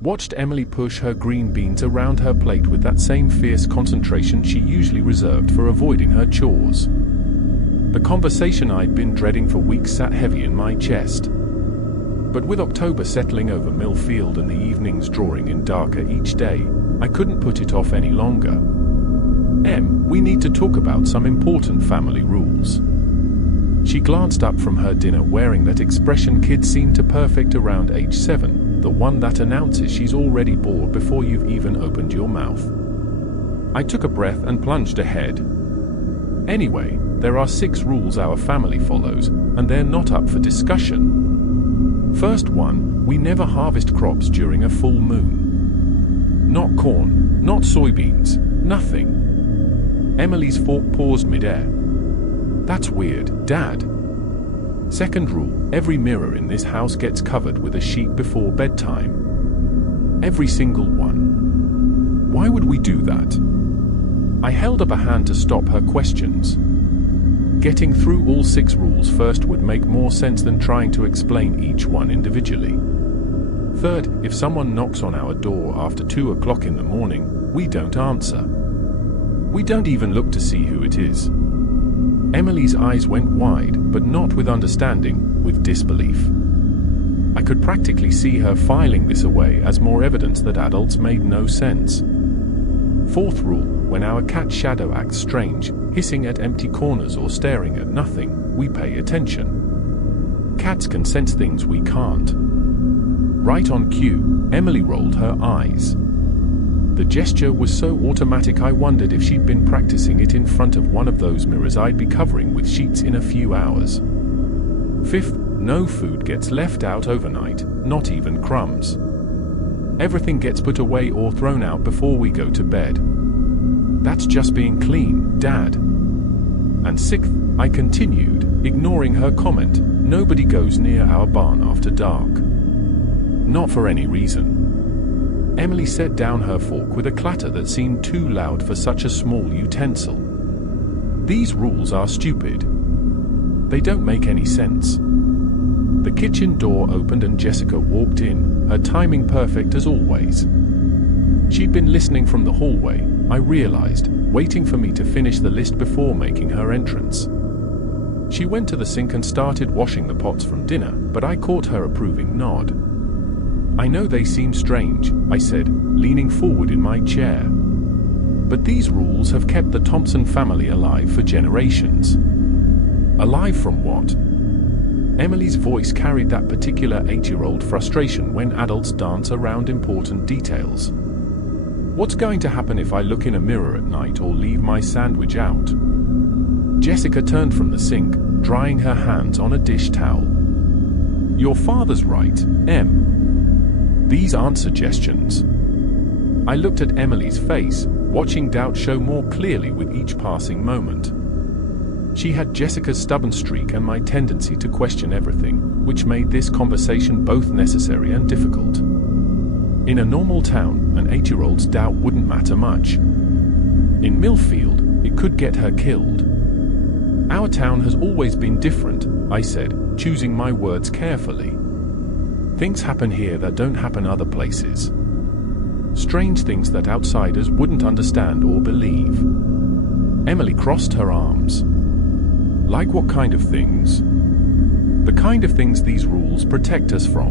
watched Emily push her green beans around her plate with that same fierce concentration she usually reserved for avoiding her chores. The conversation I'd been dreading for weeks sat heavy in my chest. But with October settling over Millfield and the evenings drawing in darker each day, I couldn't put it off any longer. "Em, we need to talk about some important family rules." She glanced up from her dinner wearing that expression kids seem to perfect around age 7, the one that announces she's already bored before you've even opened your mouth. I took a breath and plunged ahead. "Anyway, there are 6 rules our family follows, and they're not up for discussion. First one, we never harvest crops during a full moon. Not corn, not soybeans, nothing." Emily's fork paused mid-air. "That's weird, Dad." Second rule, every mirror in this house gets covered with a sheet before bedtime. Every single one. Why would we do that? I held up a hand to stop her questions. Getting through all 6 rules first would make more sense than trying to explain each one individually. Third, if someone knocks on our door after 2 o'clock in the morning, we don't answer. We don't even look to see who it is. Emily's eyes went wide, but not with understanding, with disbelief. I could practically see her filing this away as more evidence that adults made no sense. Fourth rule, when our cat's shadow acts strange, hissing at empty corners or staring at nothing, we pay attention. Cats can sense things we can't. Right on cue, Emily rolled her eyes. The gesture was so automatic I wondered if she'd been practicing it in front of one of those mirrors I'd be covering with sheets in a few hours. Fifth, no food gets left out overnight, not even crumbs. Everything gets put away or thrown out before we go to bed. That's just being clean, Dad. And sixth, I continued, ignoring her comment, nobody goes near our barn after dark. Not for any reason. Emily set down her fork with a clatter that seemed too loud for such a small utensil. These rules are stupid. They don't make any sense. The kitchen door opened and Jessica walked in, her timing perfect as always. She'd been listening from the hallway, I realized, waiting for me to finish the list before making her entrance. She went to the sink and started washing the pots from dinner, but I caught her approving nod. "I know they seem strange," I said, leaning forward in my chair. "But these rules have kept the Thompson family alive for generations." Alive from what? Emily's voice carried that particular 8-year-old frustration when adults dance around important details. "What's going to happen if I look in a mirror at night or leave my sandwich out?" Jessica turned from the sink, drying her hands on a dish towel. "Your father's right, Em. These aren't suggestions." I looked at Emily's face, watching doubt show more clearly with each passing moment. She had Jessica's stubborn streak and my tendency to question everything, which made this conversation both necessary and difficult. In a normal town, an 8-year-old's doubt wouldn't matter much. In Millfield, it could get her killed. Our town has always been different, I said, choosing my words carefully. Things happen here that don't happen other places. Strange things that outsiders wouldn't understand or believe. Emily crossed her arms. "Like what kind of things?" "The kind of things these rules protect us from."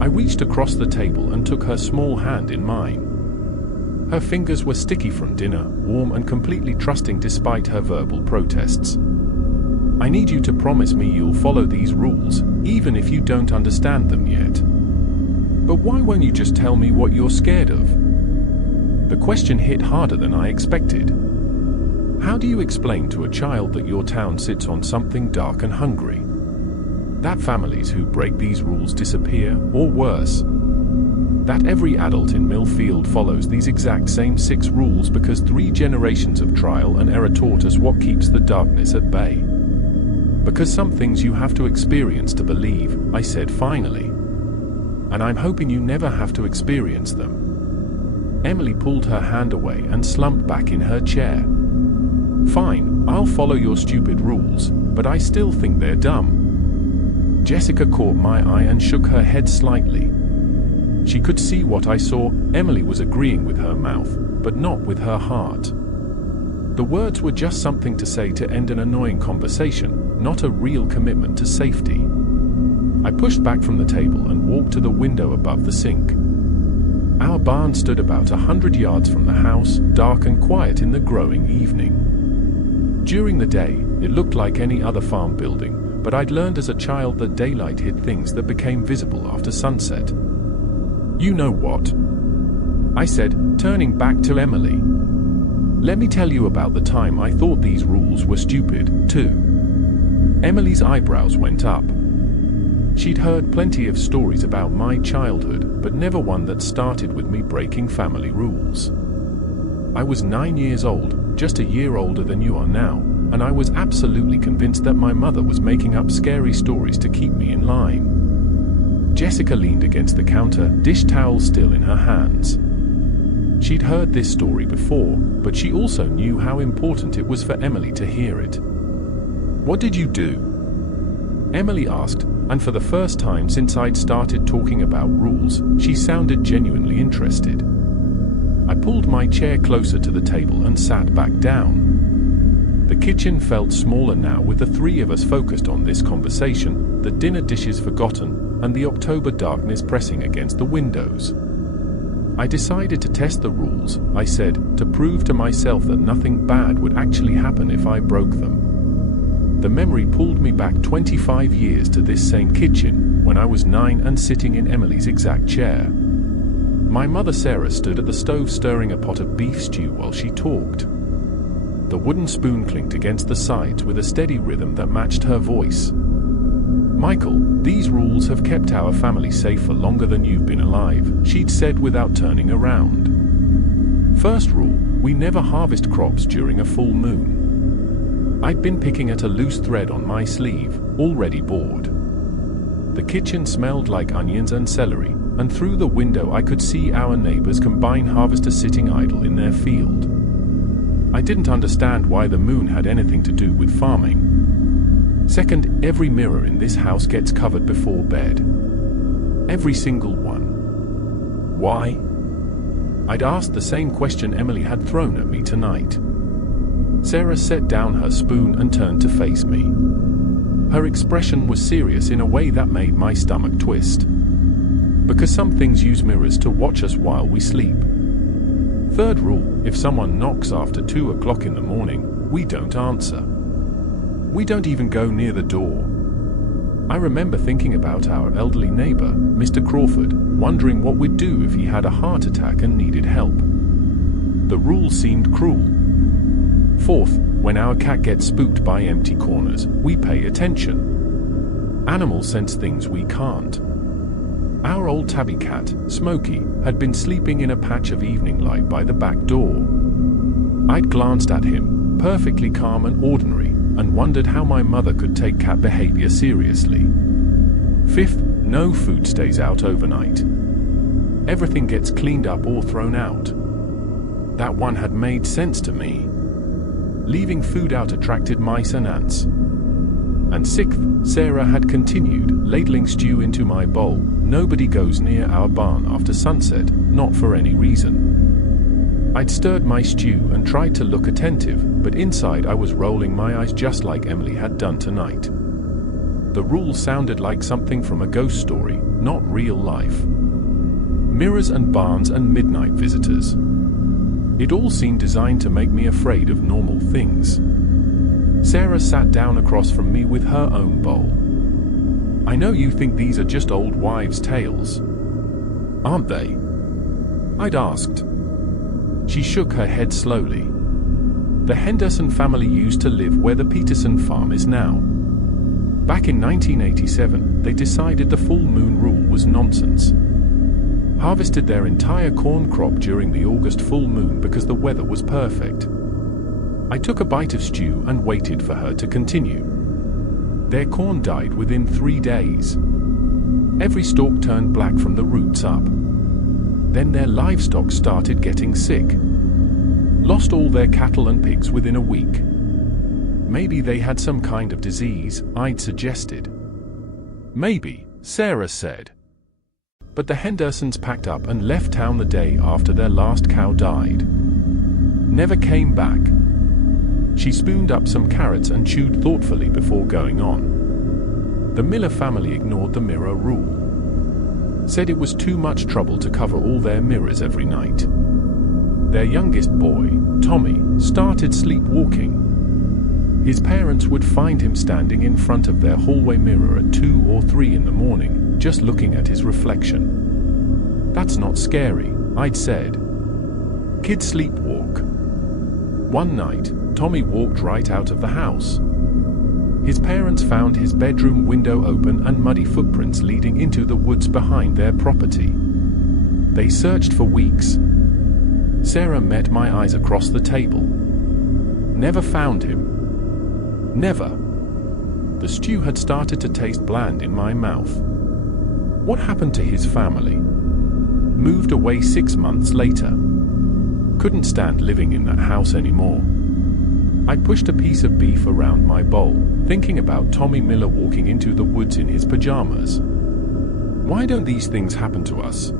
I reached across the table and took her small hand in mine. Her fingers were sticky from dinner, warm and completely trusting despite her verbal protests. "I need you to promise me you'll follow these rules, even if you don't understand them yet." "But why won't you just tell me what you're scared of?" The question hit harder than I expected. How do you explain to a child that your town sits on something dark and hungry? That families who break these rules disappear, or worse. That every adult in Millfield follows these exact same 6 rules because 3 generations of trial and error taught us what keeps the darkness at bay. Because some things you have to experience to believe, I said finally. And I'm hoping you never have to experience them. Emily pulled her hand away and slumped back in her chair. "Fine, I'll follow your stupid rules, but I still think they're dumb." Jessica caught my eye and shook her head slightly. She could see what I saw. Emily was agreeing with her mouth, but not with her heart. The words were just something to say to end an annoying conversation, not a real commitment to safety. I pushed back from the table and walked to the window above the sink. Our barn stood about 100 yards from the house, dark and quiet in the growing evening. During the day, it looked like any other farm building, but I'd learned as a child that daylight hid things that became visible after sunset. "You know what?" I said, turning back to Emily. "Let me tell you about the time I thought these rules were stupid, too." Emily's eyebrows went up. She'd heard plenty of stories about my childhood, but never one that started with me breaking family rules. I was 9 years old, just a year older than you are now, and I was absolutely convinced that my mother was making up scary stories to keep me in line. Jessica leaned against the counter, dish towel still in her hands. She'd heard this story before, but she also knew how important it was for Emily to hear it. "What did you do?" Emily asked, and for the first time since I'd started talking about rules, she sounded genuinely interested. I pulled my chair closer to the table and sat back down. The kitchen felt smaller now with the three of us focused on this conversation, the dinner dishes forgotten, and the October darkness pressing against the windows. "I decided to test the rules," I said, "to prove to myself that nothing bad would actually happen if I broke them." The memory pulled me back 25 years to this same kitchen, when I was 9 and sitting in Emily's exact chair. My mother Sarah stood at the stove stirring a pot of beef stew while she talked. The wooden spoon clinked against the sides with a steady rhythm that matched her voice. "Michael, these rules have kept our family safe for longer than you've been alive," she'd said without turning around. "First rule, we never harvest crops during a full moon." I'd been picking at a loose thread on my sleeve, already bored. The kitchen smelled like onions and celery, and through the window I could see our neighbors' combine harvester sitting idle in their field. I didn't understand why the moon had anything to do with farming. Second, every mirror in this house gets covered before bed. Every single one. Why? I'd asked the same question Emily had thrown at me tonight. Sarah set down her spoon and turned to face me. Her expression was serious in a way that made my stomach twist. Because some things use mirrors to watch us while we sleep. Third rule, if someone knocks after 2 o'clock in the morning, we don't answer. We don't even go near the door. I remember thinking about our elderly neighbor, Mr. Crawford, wondering what we'd do if he had a heart attack and needed help. The rule seemed cruel. Fourth, when our cat gets spooked by empty corners, we pay attention. Animals sense things we can't. Our old tabby cat, Smokey, had been sleeping in a patch of evening light by the back door. I'd glanced at him, perfectly calm and ordinary, and wondered how my mother could take cat behavior seriously. Fifth, no food stays out overnight. Everything gets cleaned up or thrown out. That one had made sense to me. Leaving food out attracted mice and ants. And sixth, Sarah had continued, ladling stew into my bowl. Nobody goes near our barn after sunset, not for any reason. I'd stirred my stew and tried to look attentive, but inside I was rolling my eyes just like Emily had done tonight. The rules sounded like something from a ghost story, not real life. Mirrors and barns and midnight visitors. It all seemed designed to make me afraid of normal things. Sarah sat down across from me with her own bowl. "I know you think these are just old wives' tales. Aren't they?" I'd asked. She shook her head slowly. The Henderson family used to live where the Peterson farm is now. Back in 1987, they decided the full moon rule was nonsense. Harvested their entire corn crop during the August full moon because the weather was perfect. I took a bite of stew and waited for her to continue. Their corn died within 3 days. Every stalk turned black from the roots up. Then their livestock started getting sick. Lost all their cattle and pigs within a week. Maybe they had some kind of disease, I'd suggested. Maybe, Sarah said. But the Hendersons packed up and left town the day after their last cow died. Never came back. She spooned up some carrots and chewed thoughtfully before going on. The Miller family ignored the mirror rule. Said it was too much trouble to cover all their mirrors every night. Their youngest boy, Tommy, started sleepwalking. His parents would find him standing in front of their hallway mirror at 2 or 3 in the morning, just looking at his reflection. That's not scary, I'd said. Kids sleepwalk. One night, Tommy walked right out of the house. His parents found his bedroom window open and muddy footprints leading into the woods behind their property. They searched for weeks. Sarah met my eyes across the table. Never found him. Never. The stew had started to taste bland in my mouth. What happened to his family? Moved away 6 months later. Couldn't stand living in that house anymore. I pushed a piece of beef around my bowl, thinking about Tommy Miller walking into the woods in his pajamas. Why don't these things happen to us?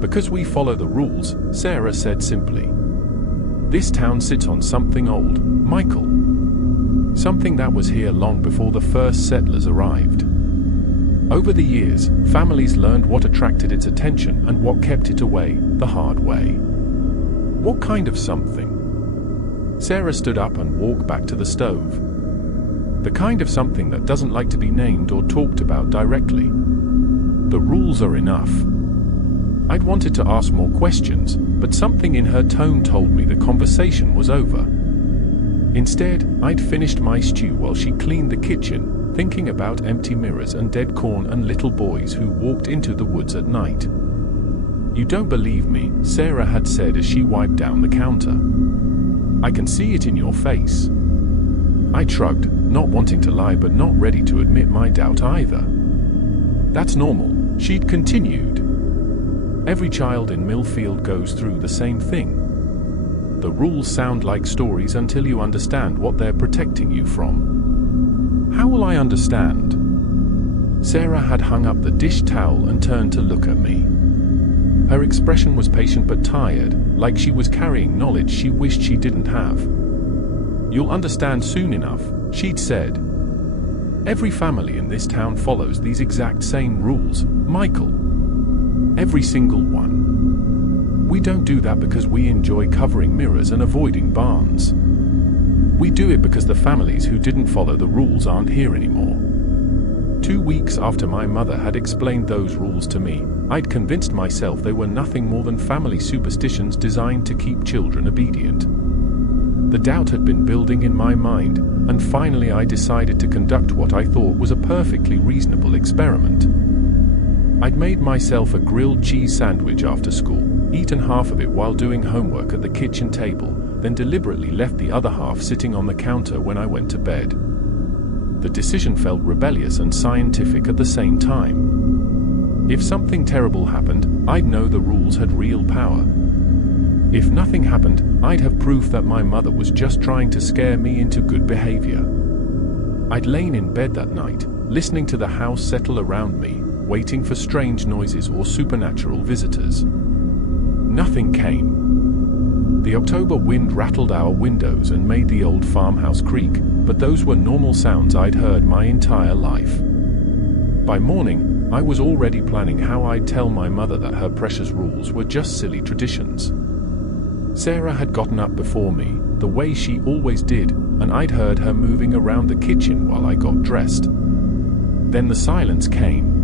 Because we follow the rules, Sarah said simply. This town sits on something old, Michael. Something that was here long before the first settlers arrived. Over the years, families learned what attracted its attention and what kept it away, the hard way. What kind of something? Sarah stood up and walked back to the stove. The kind of something that doesn't like to be named or talked about directly. The rules are enough. I'd wanted to ask more questions, but something in her tone told me the conversation was over. Instead, I'd finished my stew while she cleaned the kitchen, thinking about empty mirrors and dead corn and little boys who walked into the woods at night. You don't believe me, Sarah had said as she wiped down the counter. I can see it in your face. I shrugged, not wanting to lie but not ready to admit my doubt either. That's normal, she'd continued. Every child in Millfield goes through the same thing. The rules sound like stories until you understand what they're protecting you from. How will I understand? Sarah had hung up the dish towel and turned to look at me. Her expression was patient but tired, like she was carrying knowledge she wished she didn't have. You'll understand soon enough, she'd said. Every family in this town follows these exact same rules, Michael. Every single one. We don't do that because we enjoy covering mirrors and avoiding barns. We do it because the families who didn't follow the rules aren't here anymore. 2 weeks after my mother had explained those rules to me, I'd convinced myself they were nothing more than family superstitions designed to keep children obedient. The doubt had been building in my mind, and finally I decided to conduct what I thought was a perfectly reasonable experiment. I'd made myself a grilled cheese sandwich after school, eaten half of it while doing homework at the kitchen table, then deliberately left the other half sitting on the counter when I went to bed. The decision felt rebellious and scientific at the same time. If something terrible happened, I'd know the rules had real power. If nothing happened, I'd have proof that my mother was just trying to scare me into good behavior. I'd lain in bed that night, listening to the house settle around me, waiting for strange noises or supernatural visitors. Nothing came. The October wind rattled our windows and made the old farmhouse creak, but those were normal sounds I'd heard my entire life. By morning, I was already planning how I'd tell my mother that her precious rules were just silly traditions. Sarah had gotten up before me, the way she always did, and I'd heard her moving around the kitchen while I got dressed. Then the silence came.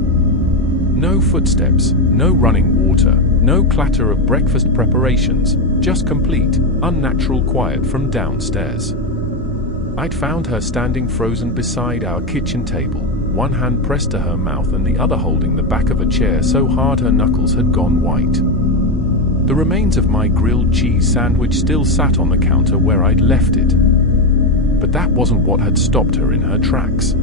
No footsteps, no running water, no clatter of breakfast preparations, just complete, unnatural quiet from downstairs. I'd found her standing frozen beside our kitchen table, one hand pressed to her mouth and the other holding the back of a chair so hard her knuckles had gone white. The remains of my grilled cheese sandwich still sat on the counter where I'd left it. But that wasn't what had stopped her in her tracks.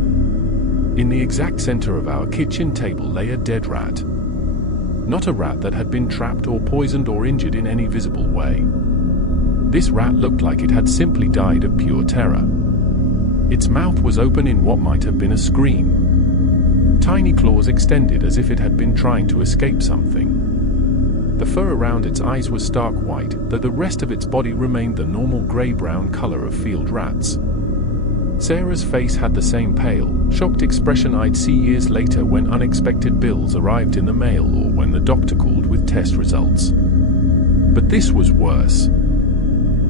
In the exact center of our kitchen table lay a dead rat. Not a rat that had been trapped or poisoned or injured in any visible way. This rat looked like it had simply died of pure terror. Its mouth was open in what might have been a scream. tiny claws extended as if it had been trying to escape something. The fur around its eyes was stark white, though the rest of its body remained the normal grey-brown color of field rats. Sarah's face had the same pale, shocked expression I'd see years later when unexpected bills arrived in the mail or when the doctor called with test results. But this was worse.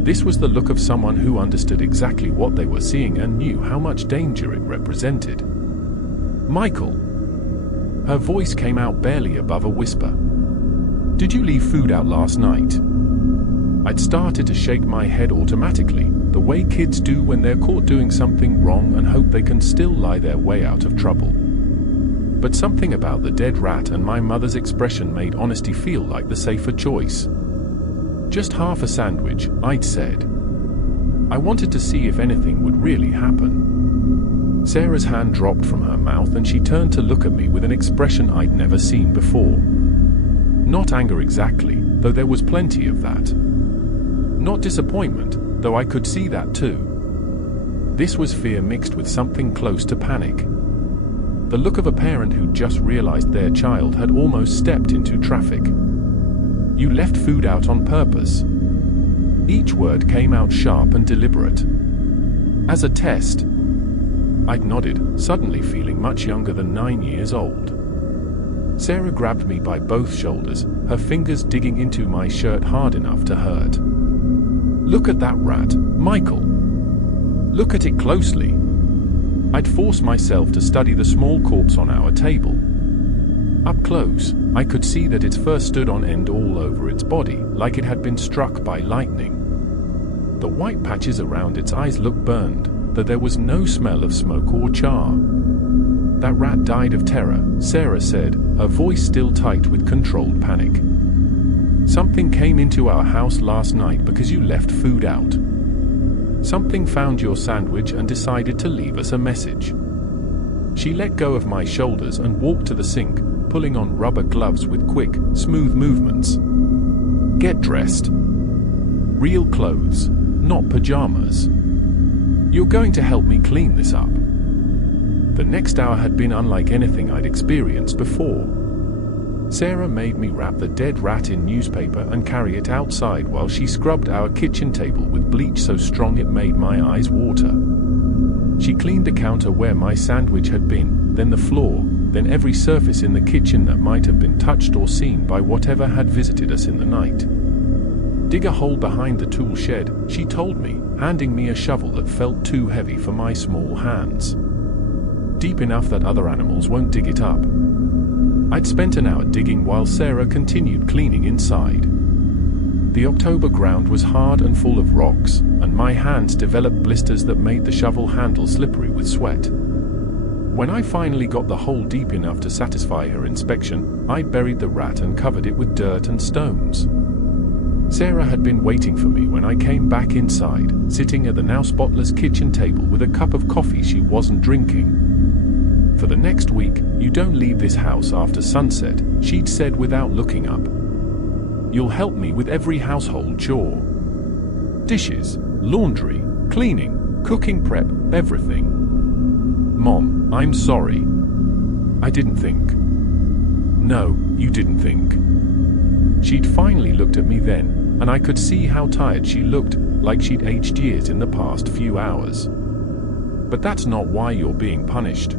This was the look of someone who understood exactly what they were seeing and knew how much danger it represented. "Michael." Her voice came out barely above a whisper. "Did you leave food out last night?" I'd started to shake my head automatically, the way kids do when they're caught doing something wrong and hope they can still lie their way out of trouble. But something about the dead rat and my mother's expression made honesty feel like the safer choice. "Just half a sandwich," I'd said. I wanted to see if anything would really happen. Sarah's hand dropped from her mouth and she turned to look at me with an expression I'd never seen before. Not anger exactly, though there was plenty of that. Not disappointment, though I could see that too. This was fear mixed with something close to panic. The look of a parent who just realized their child had almost stepped into traffic. "You left food out on purpose." Each word came out sharp and deliberate. "As a test." I'd nodded, suddenly feeling much younger than 9 years old. Sarah grabbed me by both shoulders, her fingers digging into my shirt hard enough to hurt. "Look at that rat, Michael. Look at it closely." I'd forced myself to study the small corpse on our table. Up close, I could see that its fur stood on end all over its body, like it had been struck by lightning. The white patches around its eyes looked burned, though there was no smell of smoke or char. "That rat died of terror," Sarah said, her voice still tight with controlled panic. "Something came into our house last night because you left food out. Something found your sandwich and decided to leave us a message." She let go of my shoulders and walked to the sink, pulling on rubber gloves with quick, smooth movements. "Get dressed. Real clothes, not pajamas. You're going to help me clean this up." The next hour had been unlike anything I'd experienced before. Sarah made me wrap the dead rat in newspaper and carry it outside while she scrubbed our kitchen table with bleach so strong it made my eyes water. She cleaned the counter where my sandwich had been, then the floor, then every surface in the kitchen that might have been touched or seen by whatever had visited us in the night. "Dig a hole behind the tool shed," she told me, handing me a shovel that felt too heavy for my small hands. "Deep enough that other animals won't dig it up." I'd spent an hour digging while Sarah continued cleaning inside. The October ground was hard and full of rocks, and my hands developed blisters that made the shovel handle slippery with sweat. When I finally got the hole deep enough to satisfy her inspection, I buried the rat and covered it with dirt and stones. Sarah had been waiting for me when I came back inside, sitting at the now spotless kitchen table with a cup of coffee she wasn't drinking. "For the next week, you don't leave this house after sunset," she'd said without looking up. "You'll help me with every household chore. Dishes, laundry, cleaning, cooking prep, everything." "Mom, I'm sorry. I didn't think." "No, you didn't think." She'd finally looked at me then, and I could see how tired she looked, like she'd aged years in the past few hours. "But that's not why you're being punished."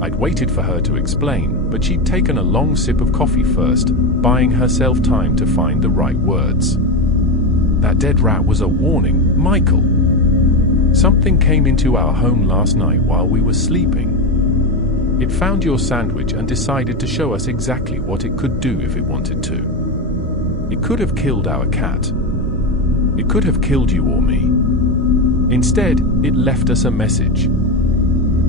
I'd waited for her to explain, but she'd taken a long sip of coffee first, buying herself time to find the right words. "That dead rat was a warning, Michael. Something came into our home last night while we were sleeping. It found your sandwich and decided to show us exactly what it could do if it wanted to. It could have killed our cat. It could have killed you or me. Instead, it left us a message."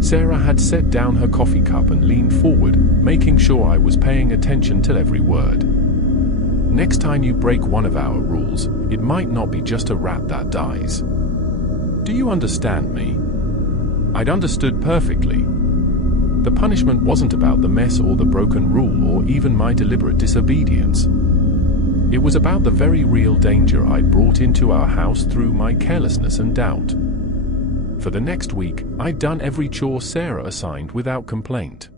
Sarah had set down her coffee cup and leaned forward, making sure I was paying attention to every word. "Next time you break one of our rules, it might not be just a rat that dies. Do you understand me?" I'd understood perfectly. The punishment wasn't about the mess or the broken rule or even my deliberate disobedience. It was about the very real danger I'd brought into our house through my carelessness and doubt. For the next week, I'd done every chore Sarah assigned without complaint.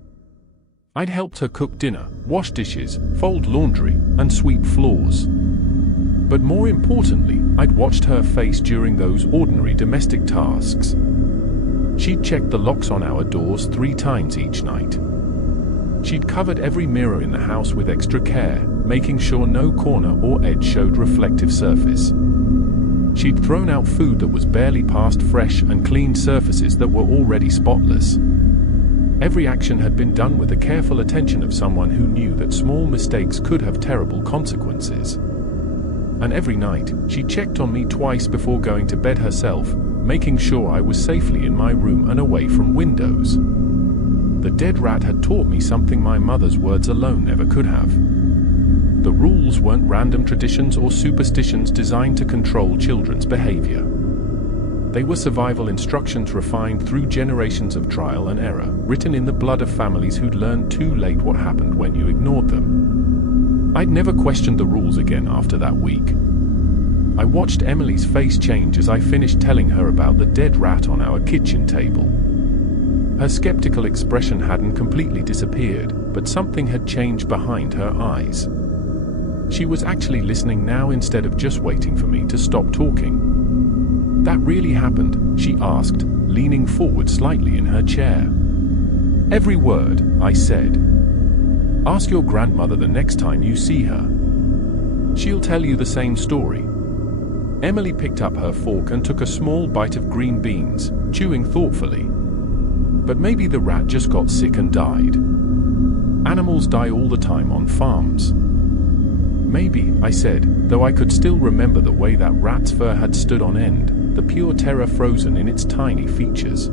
I'd helped her cook dinner, wash dishes, fold laundry, and sweep floors. But more importantly, I'd watched her face during those ordinary domestic tasks. She'd checked the locks on our doors 3 times each night. She'd covered every mirror in the house with extra care, making sure no corner or edge showed reflective surface. She'd thrown out food that was barely past fresh and cleaned surfaces that were already spotless. Every action had been done with the careful attention of someone who knew that small mistakes could have terrible consequences. And every night, she checked on me twice before going to bed herself, making sure I was safely in my room and away from windows. The dead rat had taught me something my mother's words alone never could have. The rules weren't random traditions or superstitions designed to control children's behavior. They were survival instructions refined through generations of trial and error, written in the blood of families who'd learned too late what happened when you ignored them. I'd never questioned the rules again after that week. I watched Emily's face change as I finished telling her about the dead rat on our kitchen table. Her skeptical expression hadn't completely disappeared, but something had changed behind her eyes. She was actually listening now instead of just waiting for me to stop talking. "That really happened?" she asked, leaning forward slightly in her chair. "Every word," I said. "Ask your grandmother the next time you see her. She'll tell you the same story." Emily picked up her fork and took a small bite of green beans, chewing thoughtfully. "But maybe the rat just got sick and died. Animals die all the time on farms." "Maybe," I said, though I could still remember the way that rat's fur had stood on end, the pure terror frozen in its tiny features.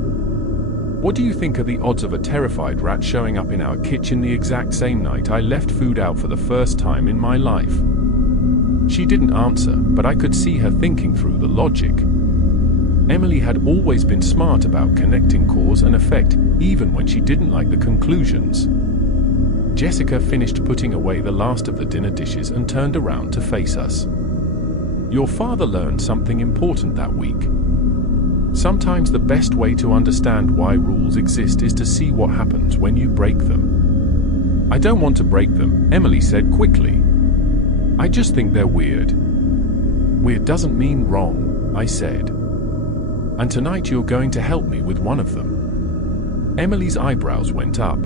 "What do you think are the odds of a terrified rat showing up in our kitchen the exact same night I left food out for the first time in my life?" She didn't answer, but I could see her thinking through the logic. Emily had always been smart about connecting cause and effect, even when she didn't like the conclusions. Jessica finished putting away the last of the dinner dishes and turned around to face us. "Your father learned something important that week. Sometimes the best way to understand why rules exist is to see what happens when you break them." "I don't want to break them," Emily said quickly. "I just think they're weird." "Weird doesn't mean wrong," I said. "And tonight you're going to help me with one of them." Emily's eyebrows went up.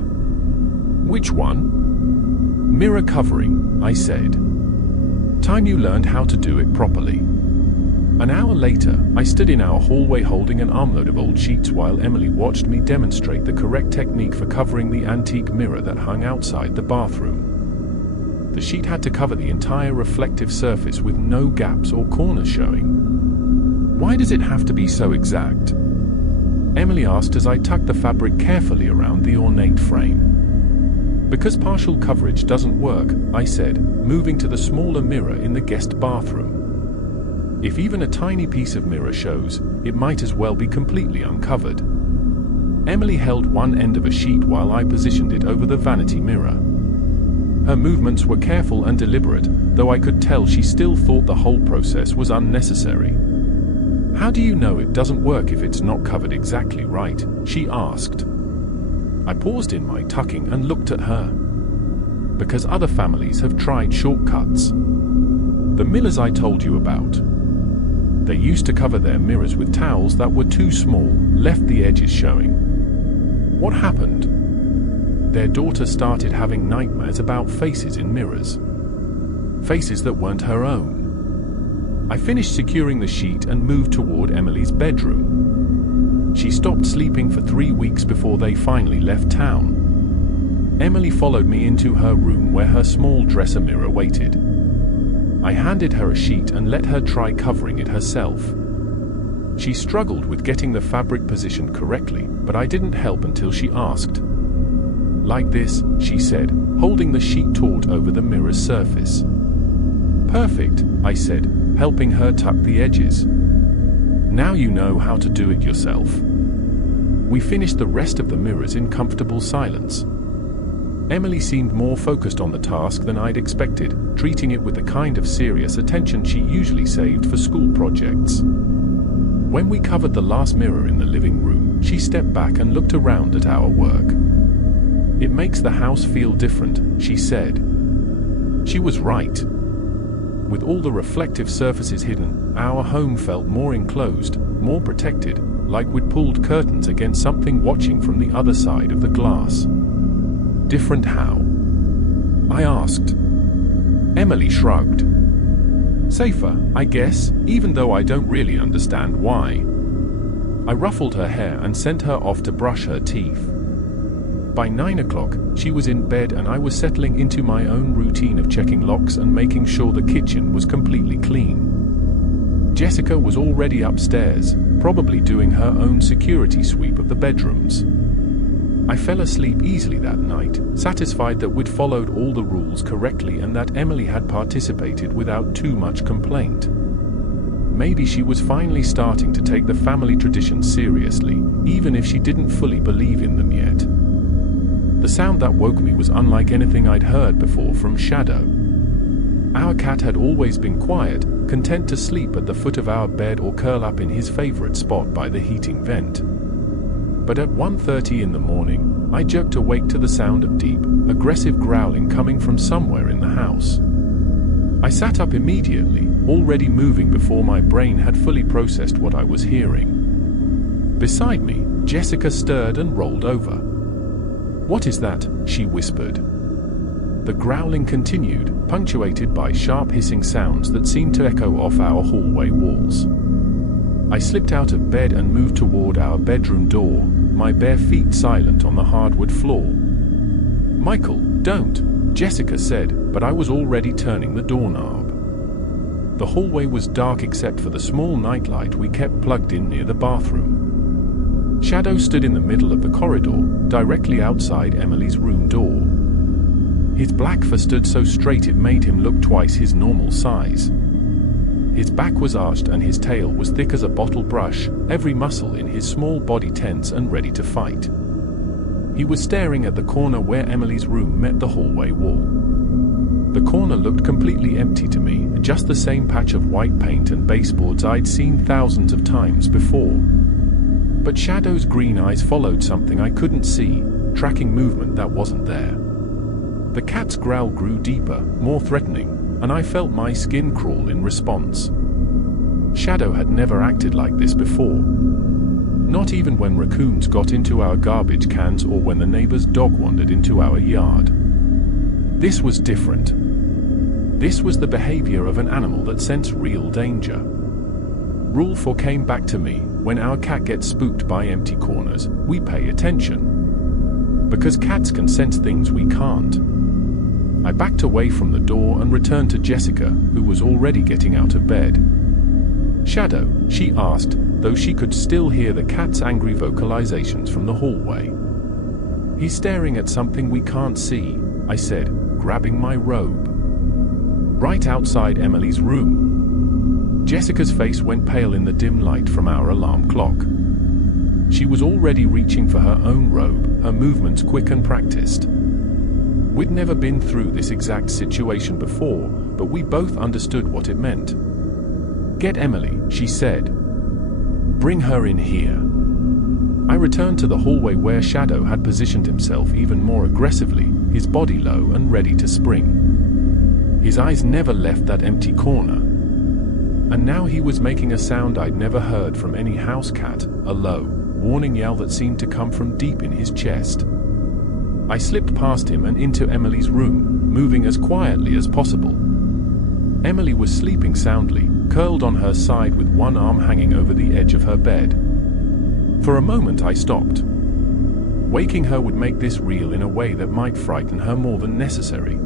"Which one?" "Mirror covering," I said. "Time you learned how to do it properly." An hour later, I stood in our hallway holding an armload of old sheets while Emily watched me demonstrate the correct technique for covering the antique mirror that hung outside the bathroom. The sheet had to cover the entire reflective surface with no gaps or corners showing. "Why does it have to be so exact?" Emily asked as I tucked the fabric carefully around the ornate frame. "Because partial coverage doesn't work," I said, moving to the smaller mirror in the guest bathroom. "If even a tiny piece of mirror shows, it might as well be completely uncovered." Emily held one end of a sheet while I positioned it over the vanity mirror. Her movements were careful and deliberate, though I could tell she still thought the whole process was unnecessary. "How do you know it doesn't work if it's not covered exactly right?" she asked. I paused in my tucking and looked at her. "Because other families have tried shortcuts. The Millers I told you about. They used to cover their mirrors with towels that were too small, left the edges showing. What happened? Their daughter started having nightmares about faces in mirrors. Faces that weren't her own." I finished securing the sheet and moved toward Emily's bedroom. She stopped sleeping for 3 weeks before they finally left town. Emily followed me into her room where her small dresser mirror waited. I handed her a sheet and let her try covering it herself. She struggled with getting the fabric positioned correctly, but I didn't help until she asked. "Like this," she said, holding the sheet taut over the mirror's surface. "Perfect," I said, helping her tuck the edges. "Now you know how to do it yourself." We finished the rest of the mirrors in comfortable silence. Emily seemed more focused on the task than I'd expected, treating it with the kind of serious attention she usually saved for school projects. When we covered the last mirror in the living room, she stepped back and looked around at our work. It makes the house feel different, she said. She was right. With all the reflective surfaces hidden, our home felt more enclosed, more protected, like we'd pulled curtains against something watching from the other side of the glass. Different how? I asked. Emily shrugged. Safer, I guess, even though I don't really understand why. I ruffled her hair and sent her off to brush her teeth. By 9 o'clock, she was in bed and I was settling into my own routine of checking locks and making sure the kitchen was completely clean. Jessica was already upstairs, probably doing her own security sweep of the bedrooms. I fell asleep easily that night, satisfied that we'd followed all the rules correctly and that Emily had participated without too much complaint. Maybe she was finally starting to take the family traditions seriously, even if she didn't fully believe in them yet. The sound that woke me was unlike anything I'd heard before from Shadow. Our cat had always been quiet, content to sleep at the foot of our bed or curl up in his favorite spot by the heating vent. But at 1:30 in the morning, I jerked awake to the sound of deep, aggressive growling coming from somewhere in the house. I sat up immediately, already moving before my brain had fully processed what I was hearing. Beside me, Jessica stirred and rolled over. "What is that?" she whispered. The growling continued, punctuated by sharp hissing sounds that seemed to echo off our hallway walls. I slipped out of bed and moved toward our bedroom door, my bare feet silent on the hardwood floor. "Michael, don't," Jessica said, but I was already turning the doorknob. The hallway was dark except for the small nightlight we kept plugged in near the bathroom. Shadow stood in the middle of the corridor, directly outside Emily's room door. His black fur stood so straight it made him look twice his normal size. His back was arched and his tail was thick as a bottle brush, every muscle in his small body tense and ready to fight. He was staring at the corner where Emily's room met the hallway wall. The corner looked completely empty to me, just the same patch of white paint and baseboards I'd seen thousands of times before. But Shadow's green eyes followed something I couldn't see, tracking movement that wasn't there. The cat's growl grew deeper, more threatening, and I felt my skin crawl in response. Shadow had never acted like this before. Not even when raccoons got into our garbage cans or when the neighbor's dog wandered into our yard. This was different. This was the behavior of an animal that sensed real danger. Rule 4 came back to me. When our cat gets spooked by empty corners, we pay attention. Because cats can sense things we can't. I backed away from the door and returned to Jessica, who was already getting out of bed. "Shadow?" she asked, though she could still hear the cat's angry vocalizations from the hallway. "He's staring at something we can't see," I said, grabbing my robe. "Right outside Emily's room." Jessica's face went pale in the dim light from our alarm clock. She was already reaching for her own robe, her movements quick and practiced. We'd never been through this exact situation before, but we both understood what it meant. "Get Emily," she said. "Bring her in here." I returned to the hallway where Shadow had positioned himself even more aggressively, his body low and ready to spring. His eyes never left that empty corner. And now he was making a sound I'd never heard from any house cat, a low, warning yell that seemed to come from deep in his chest. I slipped past him and into Emily's room, moving as quietly as possible. Emily was sleeping soundly, curled on her side with one arm hanging over the edge of her bed. For a moment I stopped. Waking her would make this real in a way that might frighten her more than necessary.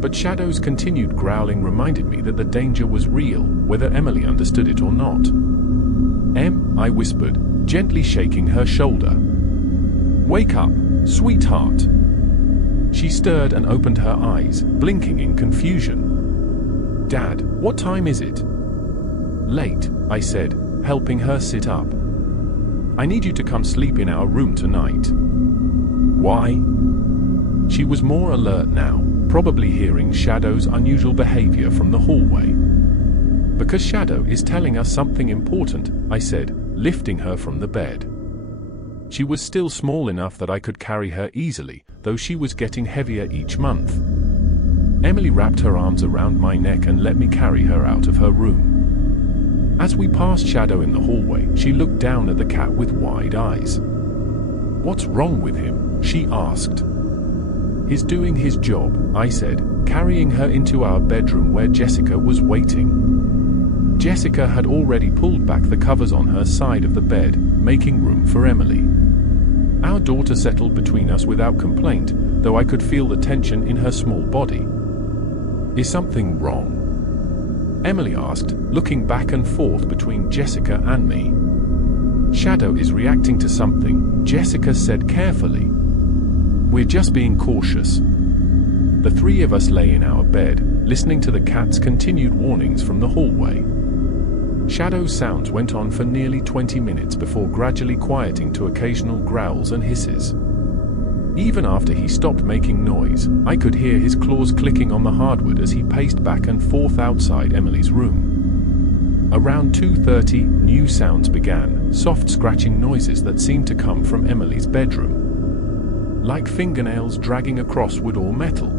But Shadow's continued growling reminded me that the danger was real, whether Emily understood it or not. "Em," I whispered, gently shaking her shoulder. "Wake up, sweetheart." She stirred and opened her eyes, blinking in confusion. "Dad, what time is it?" "Late," I said, helping her sit up. "I need you to come sleep in our room tonight." "Why?" She was more alert now, probably hearing Shadow's unusual behavior from the hallway. "Because Shadow is telling us something important," I said, lifting her from the bed. She was still small enough that I could carry her easily, though she was getting heavier each month. Emily wrapped her arms around my neck and let me carry her out of her room. As we passed Shadow in the hallway, she looked down at the cat with wide eyes. "What's wrong with him?" she asked. "He's doing his job," I said, carrying her into our bedroom where Jessica was waiting. Jessica had already pulled back the covers on her side of the bed, making room for Emily. Our daughter settled between us without complaint, though I could feel the tension in her small body. "Is something wrong?" Emily asked, looking back and forth between Jessica and me. "Shadow is reacting to something," Jessica said carefully. "We're just being cautious." The three of us lay in our bed, listening to the cat's continued warnings from the hallway. Shadow's sounds went on for nearly 20 minutes before gradually quieting to occasional growls and hisses. Even after he stopped making noise, I could hear his claws clicking on the hardwood as he paced back and forth outside Emily's room. Around 2:30, new sounds began, soft scratching noises that seemed to come from Emily's bedroom, like fingernails dragging across wood or metal.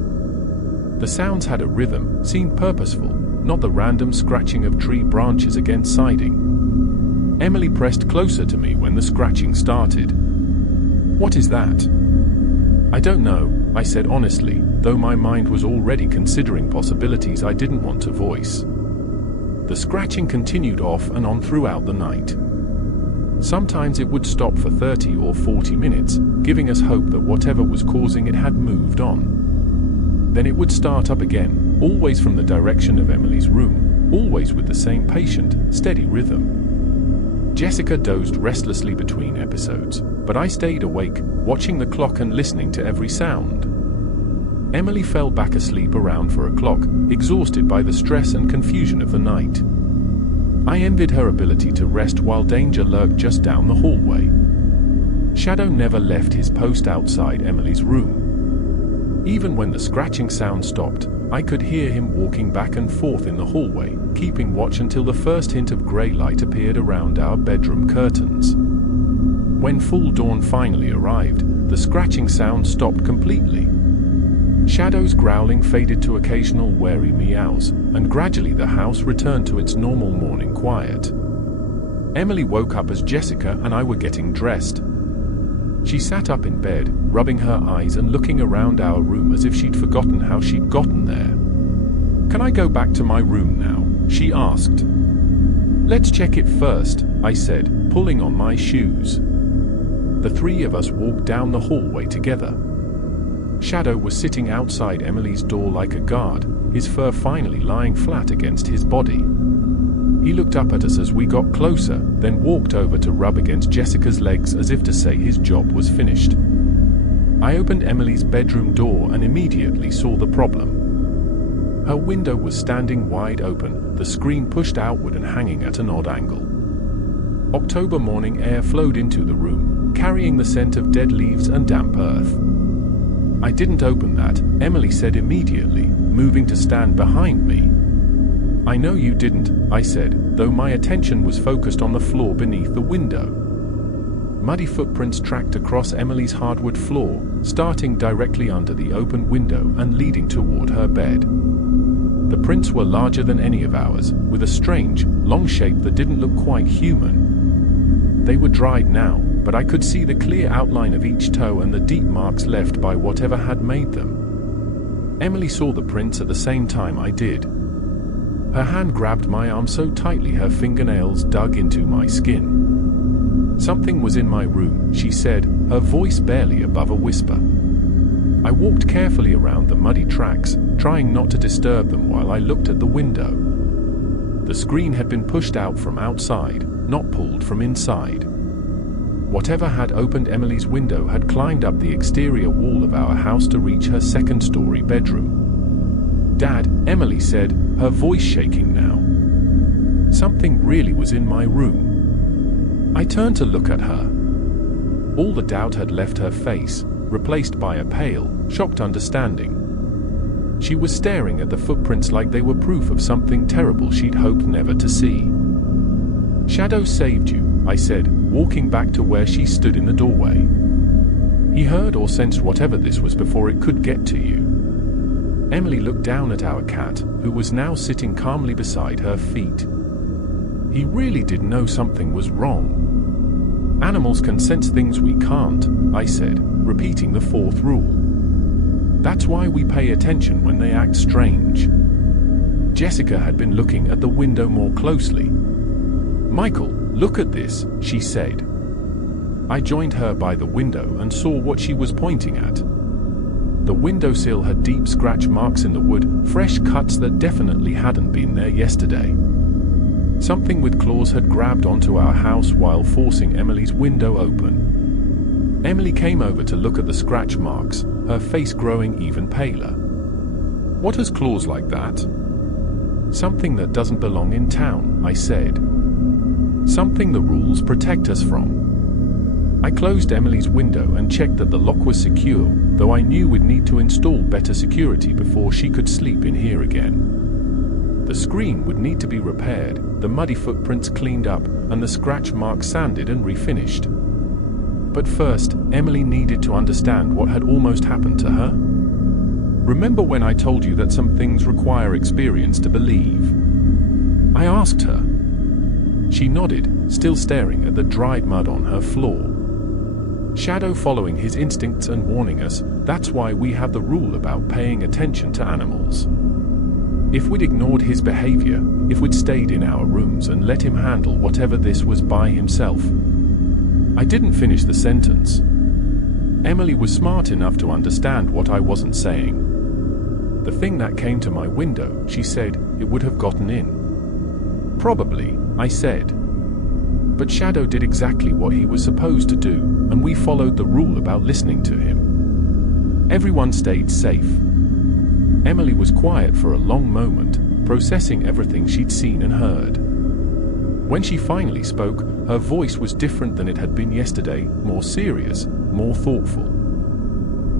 The sounds had a rhythm, seemed purposeful, not the random scratching of tree branches against siding. Emily pressed closer to me when the scratching started. "What is that?" "I don't know," I said honestly, though my mind was already considering possibilities I didn't want to voice. The scratching continued off and on throughout the night. Sometimes it would stop for 30 or 40 minutes, giving us hope that whatever was causing it had moved on. Then it would start up again, always from the direction of Emily's room, always with the same patient, steady rhythm. Jessica dozed restlessly between episodes, but I stayed awake, watching the clock and listening to every sound. Emily fell back asleep around 4 o'clock, exhausted by the stress and confusion of the night. I envied her ability to rest while danger lurked just down the hallway. Shadow never left his post outside Emily's room. Even when the scratching sound stopped, I could hear him walking back and forth in the hallway, keeping watch until the first hint of grey light appeared around our bedroom curtains. When full dawn finally arrived, the scratching sound stopped completely. Shadow's growling faded to occasional wary meows, and gradually the house returned to its normal morning quiet. Emily woke up as Jessica and I were getting dressed. She sat up in bed, rubbing her eyes and looking around our room as if she'd forgotten how she'd gotten there. "Can I go back to my room now?" she asked. "Let's check it first," I said, pulling on my shoes. The three of us walked down the hallway together. Shadow was sitting outside Emily's door like a guard, his fur finally lying flat against his body. He looked up at us as we got closer, then walked over to rub against Jessica's legs as if to say his job was finished. I opened Emily's bedroom door and immediately saw the problem. Her window was standing wide open, the screen pushed outward and hanging at an odd angle. October morning air flowed into the room, carrying the scent of dead leaves and damp earth. "I didn't open that," Emily said immediately, moving to stand behind me. "I know you didn't," I said, though my attention was focused on the floor beneath the window. Muddy footprints tracked across Emily's hardwood floor, starting directly under the open window and leading toward her bed. The prints were larger than any of ours, with a strange, long shape that didn't look quite human. They were dried now, but I could see the clear outline of each toe and the deep marks left by whatever had made them. Emily saw the prints at the same time I did. Her hand grabbed my arm so tightly her fingernails dug into my skin. "Something was in my room," she said, her voice barely above a whisper. I walked carefully around the muddy tracks, trying not to disturb them while I looked at the window. The screen had been pushed out from outside, not pulled from inside. Whatever had opened Emily's window had climbed up the exterior wall of our house to reach her second-story bedroom. "Dad," Emily said, her voice shaking now. Something really was in my room. I turned to look at her. All the doubt had left her face, replaced by a pale, shocked understanding. She was staring at the footprints like they were proof of something terrible she'd hoped never to see. "Shadow saved you," I said, walking back to where she stood in the doorway. He heard or sensed whatever this was before it could get to you. Emily looked down at our cat, who was now sitting calmly beside her feet. He really did know something was wrong. Animals can sense things we can't, I said, repeating the fourth rule. That's why we pay attention when they act strange. Jessica had been looking at the window more closely. Michael, look at this, she said. I joined her by the window and saw what she was pointing at. The windowsill had deep scratch marks in the wood, fresh cuts that definitely hadn't been there yesterday. Something with claws had grabbed onto our house while forcing Emily's window open. Emily came over to look at the scratch marks, her face growing even paler. What has claws like that? Something that doesn't belong in town, I said. Something the rules protect us from. I closed Emily's window and checked that the lock was secure, though I knew we'd need to install better security before she could sleep in here again. The screen would need to be repaired, the muddy footprints cleaned up, and the scratch marks sanded and refinished. But first, Emily needed to understand what had almost happened to her. Remember when I told you that some things require experience to believe? I asked her. She nodded, still staring at the dried mud on her floor. Shadow following his instincts and warning us, that's why we have the rule about paying attention to animals. If we'd ignored his behavior, if we'd stayed in our rooms and let him handle whatever this was by himself. I didn't finish the sentence. Emily was smart enough to understand what I wasn't saying. The thing that came to my window, she said, it would have gotten in. Probably, I said. But Shadow did exactly what he was supposed to do, and we followed the rule about listening to him. Everyone stayed safe. Emily was quiet for a long moment, processing everything she'd seen and heard. When she finally spoke, her voice was different than it had been yesterday, more serious, more thoughtful.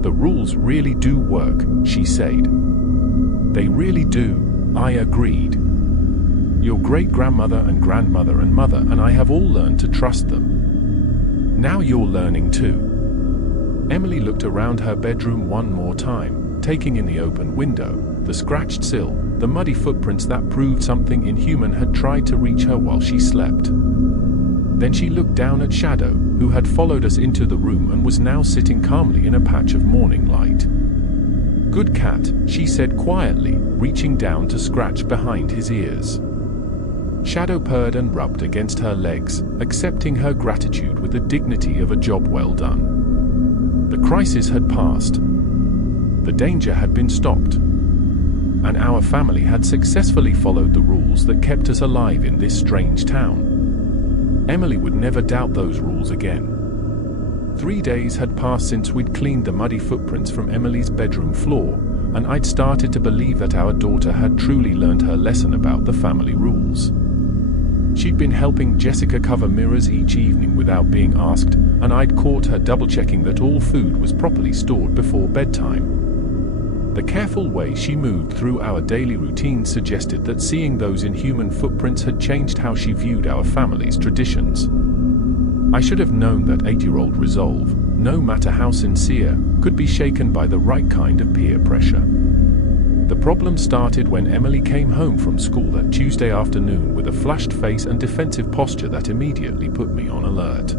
The rules really do work, she said. They really do, I agreed. Your great-grandmother and grandmother and mother and I have all learned to trust them. Now you're learning too. Emily looked around her bedroom one more time, taking in the open window, the scratched sill, the muddy footprints that proved something inhuman had tried to reach her while she slept. Then she looked down at Shadow, who had followed us into the room and was now sitting calmly in a patch of morning light. Good cat, she said quietly, reaching down to scratch behind his ears. Shadow purred and rubbed against her legs, accepting her gratitude with the dignity of a job well done. The crisis had passed. The danger had been stopped. And our family had successfully followed the rules that kept us alive in this strange town. Emily would never doubt those rules again. 3 days had passed since we'd cleaned the muddy footprints from Emily's bedroom floor, and I'd started to believe that our daughter had truly learned her lesson about the family rules. She'd been helping Jessica cover mirrors each evening without being asked, and I'd caught her double-checking that all food was properly stored before bedtime. The careful way she moved through our daily routine suggested that seeing those inhuman footprints had changed how she viewed our family's traditions. I should have known that 8-year-old resolve, no matter how sincere, could be shaken by the right kind of peer pressure. The problem started when Emily came home from school that Tuesday afternoon with a flushed face and defensive posture that immediately put me on alert.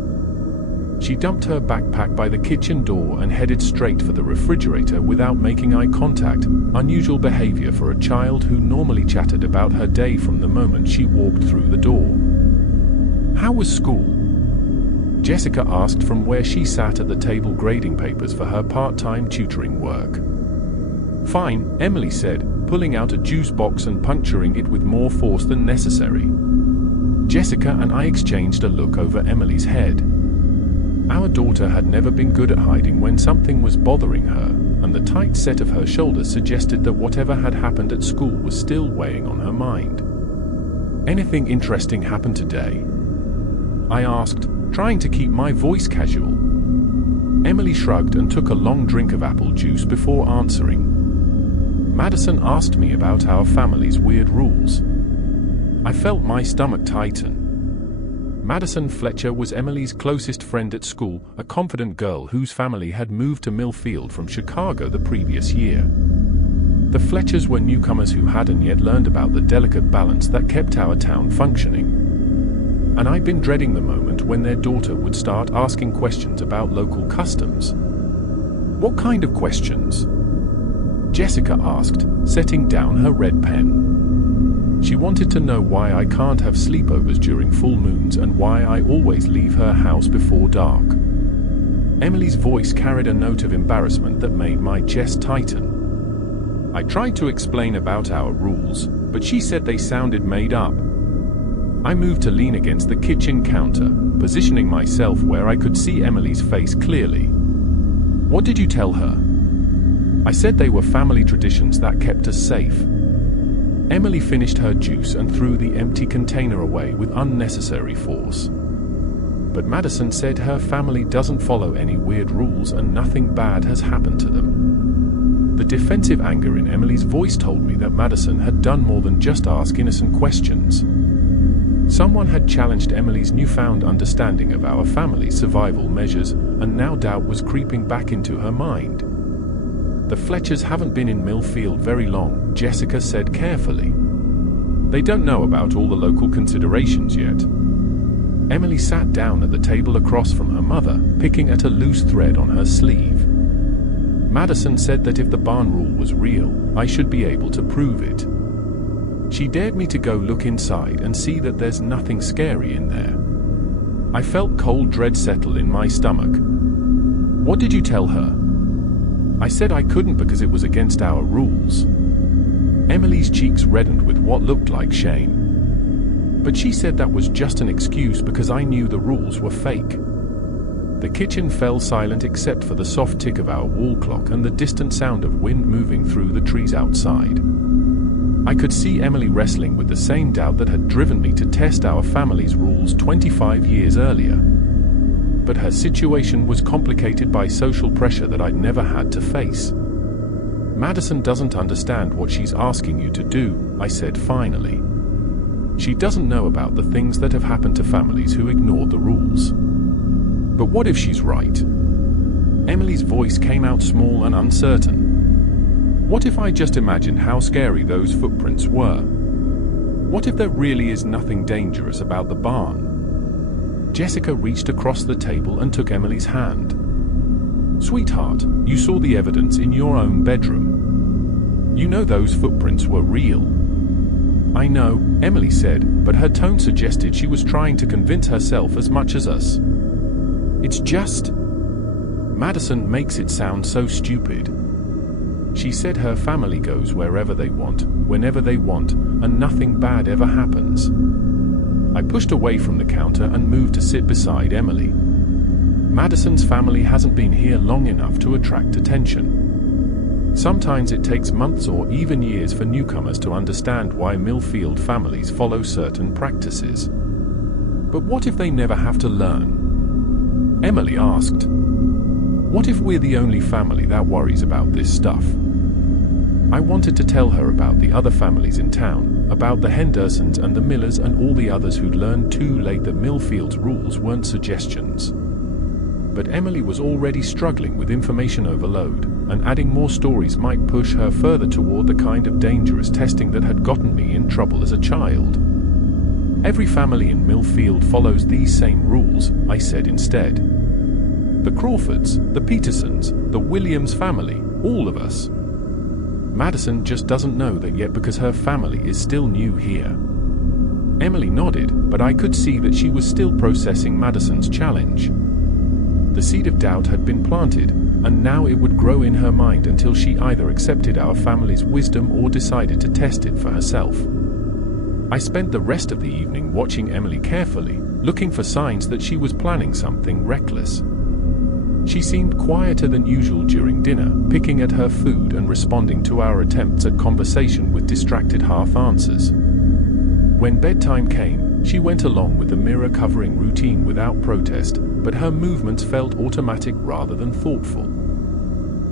She dumped her backpack by the kitchen door and headed straight for the refrigerator without making eye contact, unusual behavior for a child who normally chatted about her day from the moment she walked through the door. How was school? Jessica asked from where she sat at the table grading papers for her part-time tutoring work. Fine, Emily said, pulling out a juice box and puncturing it with more force than necessary. Jessica and I exchanged a look over Emily's head. Our daughter had never been good at hiding when something was bothering her, and the tight set of her shoulders suggested that whatever had happened at school was still weighing on her mind. Anything interesting happened today? I asked, trying to keep my voice casual. Emily shrugged and took a long drink of apple juice before answering. Madison asked me about our family's weird rules. I felt my stomach tighten. Madison Fletcher was Emily's closest friend at school, a confident girl whose family had moved to Millfield from Chicago the previous year. The Fletchers were newcomers who hadn't yet learned about the delicate balance that kept our town functioning. And I'd been dreading the moment when their daughter would start asking questions about local customs. "What kind of questions?" Jessica asked, setting down her red pen. She wanted to know why I can't have sleepovers during full moons and why I always leave her house before dark. Emily's voice carried a note of embarrassment that made my chest tighten. I tried to explain about our rules, but she said they sounded made up. I moved to lean against the kitchen counter, positioning myself where I could see Emily's face clearly. "What did you tell her?" I said they were family traditions that kept us safe. Emily finished her juice and threw the empty container away with unnecessary force. But Madison said her family doesn't follow any weird rules and nothing bad has happened to them. The defensive anger in Emily's voice told me that Madison had done more than just ask innocent questions. Someone had challenged Emily's newfound understanding of our family's survival measures, and now doubt was creeping back into her mind. "The Fletchers haven't been in Millfield very long," Jessica said carefully. "They don't know about all the local considerations yet." Emily sat down at the table across from her mother, picking at a loose thread on her sleeve. Madison said that if the barn rule was real, I should be able to prove it. She dared me to go look inside and see that there's nothing scary in there. I felt cold dread settle in my stomach. "What did you tell her?" I said I couldn't because it was against our rules. Emily's cheeks reddened with what looked like shame. But she said that was just an excuse because I knew the rules were fake. The kitchen fell silent except for the soft tick of our wall clock and the distant sound of wind moving through the trees outside. I could see Emily wrestling with the same doubt that had driven me to test our family's rules 25 years earlier. But her situation was complicated by social pressure that I'd never had to face. "Madison doesn't understand what she's asking you to do," I said finally. "She doesn't know about the things that have happened to families who ignored the rules." "But what if she's right?" Emily's voice came out small and uncertain. "What if I just imagined how scary those footprints were? What if there really is nothing dangerous about the barn?" Jessica reached across the table and took Emily's hand. "Sweetheart, you saw the evidence in your own bedroom. You know those footprints were real." "I know," Emily said, but her tone suggested she was trying to convince herself as much as us. "It's just... Madison makes it sound so stupid. She said her family goes wherever they want, whenever they want, and nothing bad ever happens." I pushed away from the counter and moved to sit beside Emily. Madison's family hasn't been here long enough to attract attention. Sometimes it takes months or even years for newcomers to understand why Millfield families follow certain practices. "But what if they never have to learn?" Emily asked. "What if we're the only family that worries about this stuff?" I wanted to tell her about the other families in town, about the Hendersons and the Millers and all the others who'd learned too late that Millfield's rules weren't suggestions. But Emily was already struggling with information overload, and adding more stories might push her further toward the kind of dangerous testing that had gotten me in trouble as a child. "Every family in Millfield follows these same rules," I said instead. "The Crawfords, the Petersons, the Williams family, all of us. Madison just doesn't know that yet because her family is still new here." Emily nodded, but I could see that she was still processing Madison's challenge. The seed of doubt had been planted, and now it would grow in her mind until she either accepted our family's wisdom or decided to test it for herself. I spent the rest of the evening watching Emily carefully, looking for signs that she was planning something reckless. She seemed quieter than usual during dinner, picking at her food and responding to our attempts at conversation with distracted half-answers. When bedtime came, she went along with the mirror-covering routine without protest, but her movements felt automatic rather than thoughtful.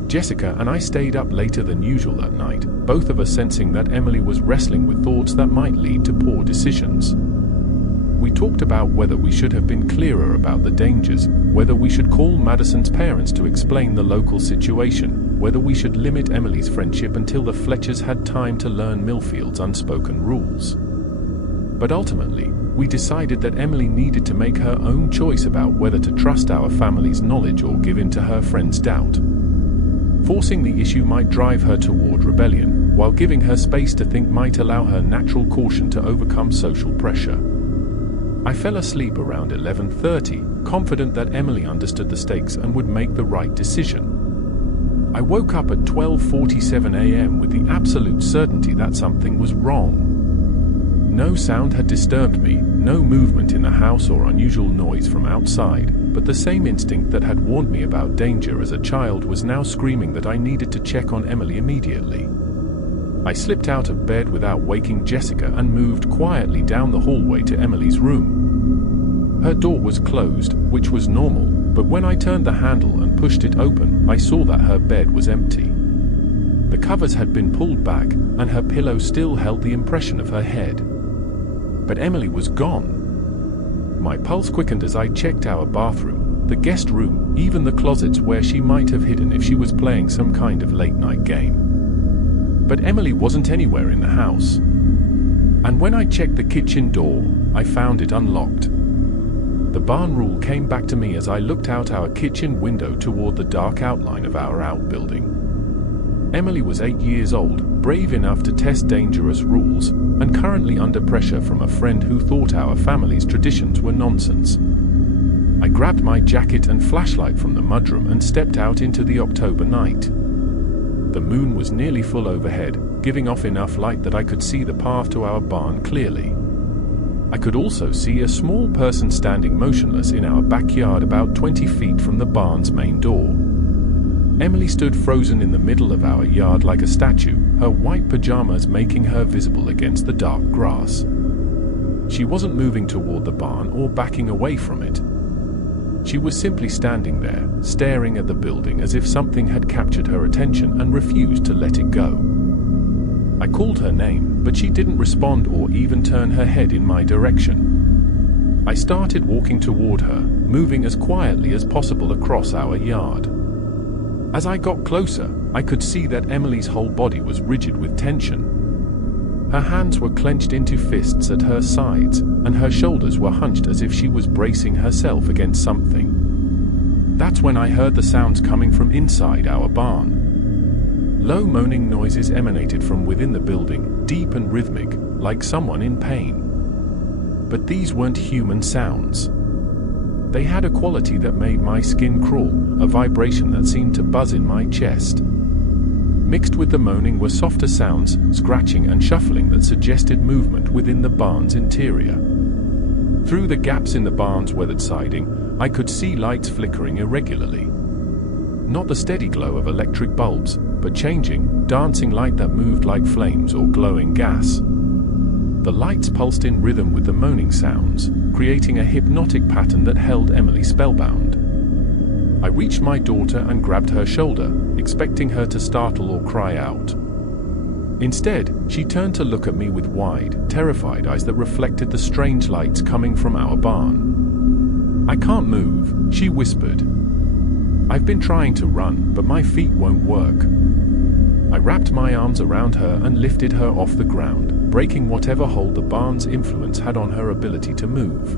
Jessica and I stayed up later than usual that night, both of us sensing that Emily was wrestling with thoughts that might lead to poor decisions. We talked about whether we should have been clearer about the dangers, whether we should call Madison's parents to explain the local situation, whether we should limit Emily's friendship until the Fletchers had time to learn Millfield's unspoken rules. But ultimately, we decided that Emily needed to make her own choice about whether to trust our family's knowledge or give in to her friend's doubt. Forcing the issue might drive her toward rebellion, while giving her space to think might allow her natural caution to overcome social pressure. I fell asleep around 11:30, confident that Emily understood the stakes and would make the right decision. I woke up at 12:47 a.m. with the absolute certainty that something was wrong. No sound had disturbed me, no movement in the house or unusual noise from outside, but the same instinct that had warned me about danger as a child was now screaming that I needed to check on Emily immediately. I slipped out of bed without waking Jessica and moved quietly down the hallway to Emily's room. Her door was closed, which was normal, but when I turned the handle and pushed it open, I saw that her bed was empty. The covers had been pulled back, and her pillow still held the impression of her head. But Emily was gone. My pulse quickened as I checked our bathroom, the guest room, even the closets where she might have hidden if she was playing some kind of late-night game. But Emily wasn't anywhere in the house. And when I checked the kitchen door, I found it unlocked. The barn rule came back to me as I looked out our kitchen window toward the dark outline of our outbuilding. Emily was 8 years old, brave enough to test dangerous rules, and currently under pressure from a friend who thought our family's traditions were nonsense. I grabbed my jacket and flashlight from the mudroom and stepped out into the October night. The moon was nearly full overhead, giving off enough light that I could see the path to our barn clearly. I could also see a small person standing motionless in our backyard about 20 feet from the barn's main door. Emily stood frozen in the middle of our yard like a statue, her white pajamas making her visible against the dark grass. She wasn't moving toward the barn or backing away from it. She was simply standing there, staring at the building as if something had captured her attention and refused to let it go. I called her name, but she didn't respond or even turn her head in my direction. I started walking toward her, moving as quietly as possible across our yard. As I got closer, I could see that Emily's whole body was rigid with tension. Her hands were clenched into fists at her sides, and her shoulders were hunched as if she was bracing herself against something. That's when I heard the sounds coming from inside our barn. Low moaning noises emanated from within the building, deep and rhythmic, like someone in pain. But these weren't human sounds. They had a quality that made my skin crawl, a vibration that seemed to buzz in my chest. Mixed with the moaning were softer sounds, scratching and shuffling that suggested movement within the barn's interior. Through the gaps in the barn's weathered siding, I could see lights flickering irregularly. Not the steady glow of electric bulbs, but changing, dancing light that moved like flames or glowing gas. The lights pulsed in rhythm with the moaning sounds, creating a hypnotic pattern that held Emily spellbound. I reached my daughter and grabbed her shoulder, expecting her to startle or cry out. Instead, she turned to look at me with wide, terrified eyes that reflected the strange lights coming from our barn. "I can't move," she whispered. "I've been trying to run, but my feet won't work." I wrapped my arms around her and lifted her off the ground, breaking whatever hold the barn's influence had on her ability to move.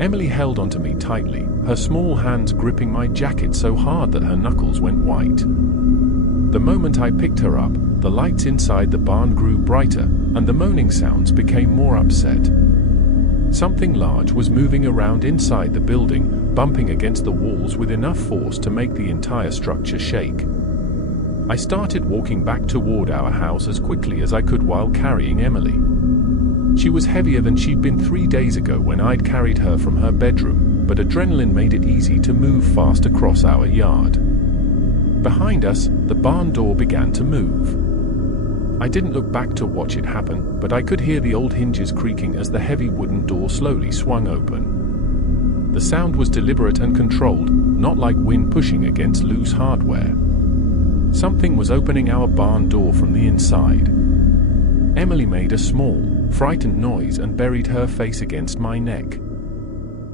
Emily held onto me tightly, her small hands gripping my jacket so hard that her knuckles went white. The moment I picked her up, the lights inside the barn grew brighter, and the moaning sounds became more upset. Something large was moving around inside the building, bumping against the walls with enough force to make the entire structure shake. I started walking back toward our house as quickly as I could while carrying Emily. She was heavier than she'd been 3 days ago when I'd carried her from her bedroom, but adrenaline made it easy to move fast across our yard. Behind us, the barn door began to move. I didn't look back to watch it happen, but I could hear the old hinges creaking as the heavy wooden door slowly swung open. The sound was deliberate and controlled, not like wind pushing against loose hardware. Something was opening our barn door from the inside. Emily made a small, frightened noise and buried her face against my neck.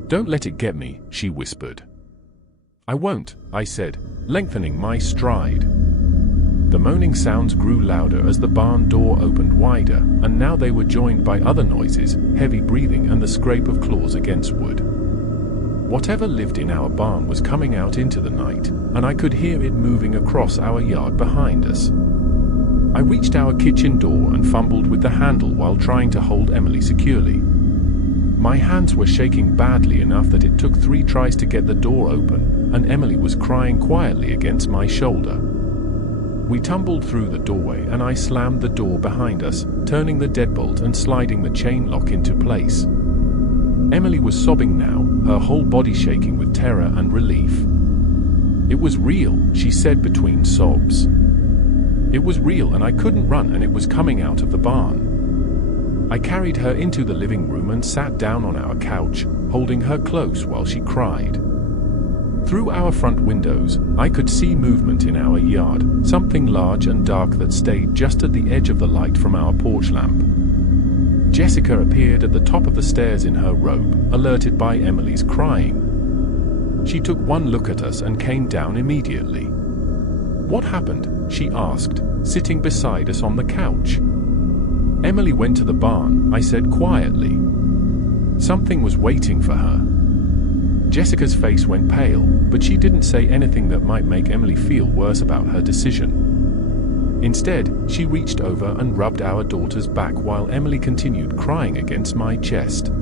"Don't let it get me," she whispered. "I won't," I said, lengthening my stride. The moaning sounds grew louder as the barn door opened wider, and now they were joined by other noises, heavy breathing and the scrape of claws against wood. Whatever lived in our barn was coming out into the night, and I could hear it moving across our yard behind us. I reached our kitchen door and fumbled with the handle while trying to hold Emily securely. My hands were shaking badly enough that it took 3 tries to get the door open, and Emily was crying quietly against my shoulder. We tumbled through the doorway and I slammed the door behind us, turning the deadbolt and sliding the chain lock into place. Emily was sobbing now, her whole body shaking with terror and relief. "It was real," she said between sobs. "It was real and I couldn't run and it was coming out of the barn." I carried her into the living room and sat down on our couch, holding her close while she cried. Through our front windows, I could see movement in our yard, something large and dark that stayed just at the edge of the light from our porch lamp. Jessica appeared at the top of the stairs in her robe, alerted by Emily's crying. She took one look at us and came down immediately. "What happened?" she asked, sitting beside us on the couch. "Emily went to the barn," I said quietly. Something was waiting for her. Jessica's face went pale, but she didn't say anything that might make Emily feel worse about her decision. Instead, she reached over and rubbed our daughter's back while Emily continued crying against my chest.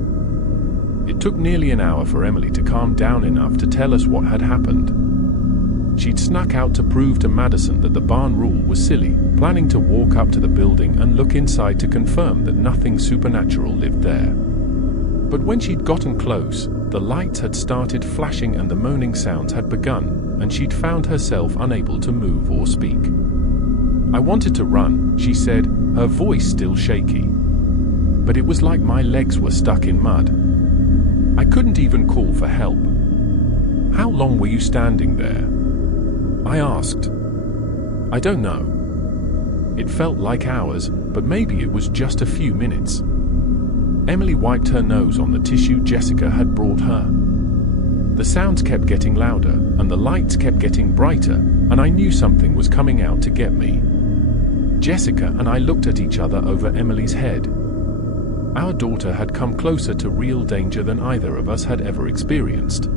It took nearly an hour for Emily to calm down enough to tell us what had happened. She'd snuck out to prove to Madison that the barn rule was silly, planning to walk up to the building and look inside to confirm that nothing supernatural lived there. But when she'd gotten close, the lights had started flashing and the moaning sounds had begun, and she'd found herself unable to move or speak. "I wanted to run," she said, her voice still shaky. "But it was like my legs were stuck in mud. I couldn't even call for help." "How long were you standing there?" I asked. "I don't know. It felt like hours, but maybe it was just a few minutes." Emily wiped her nose on the tissue Jessica had brought her. The sounds kept getting louder, and the lights kept getting brighter, and I knew something was coming out to get me. Jessica and I looked at each other over Emily's head. Our daughter had come closer to real danger than either of us had ever experienced.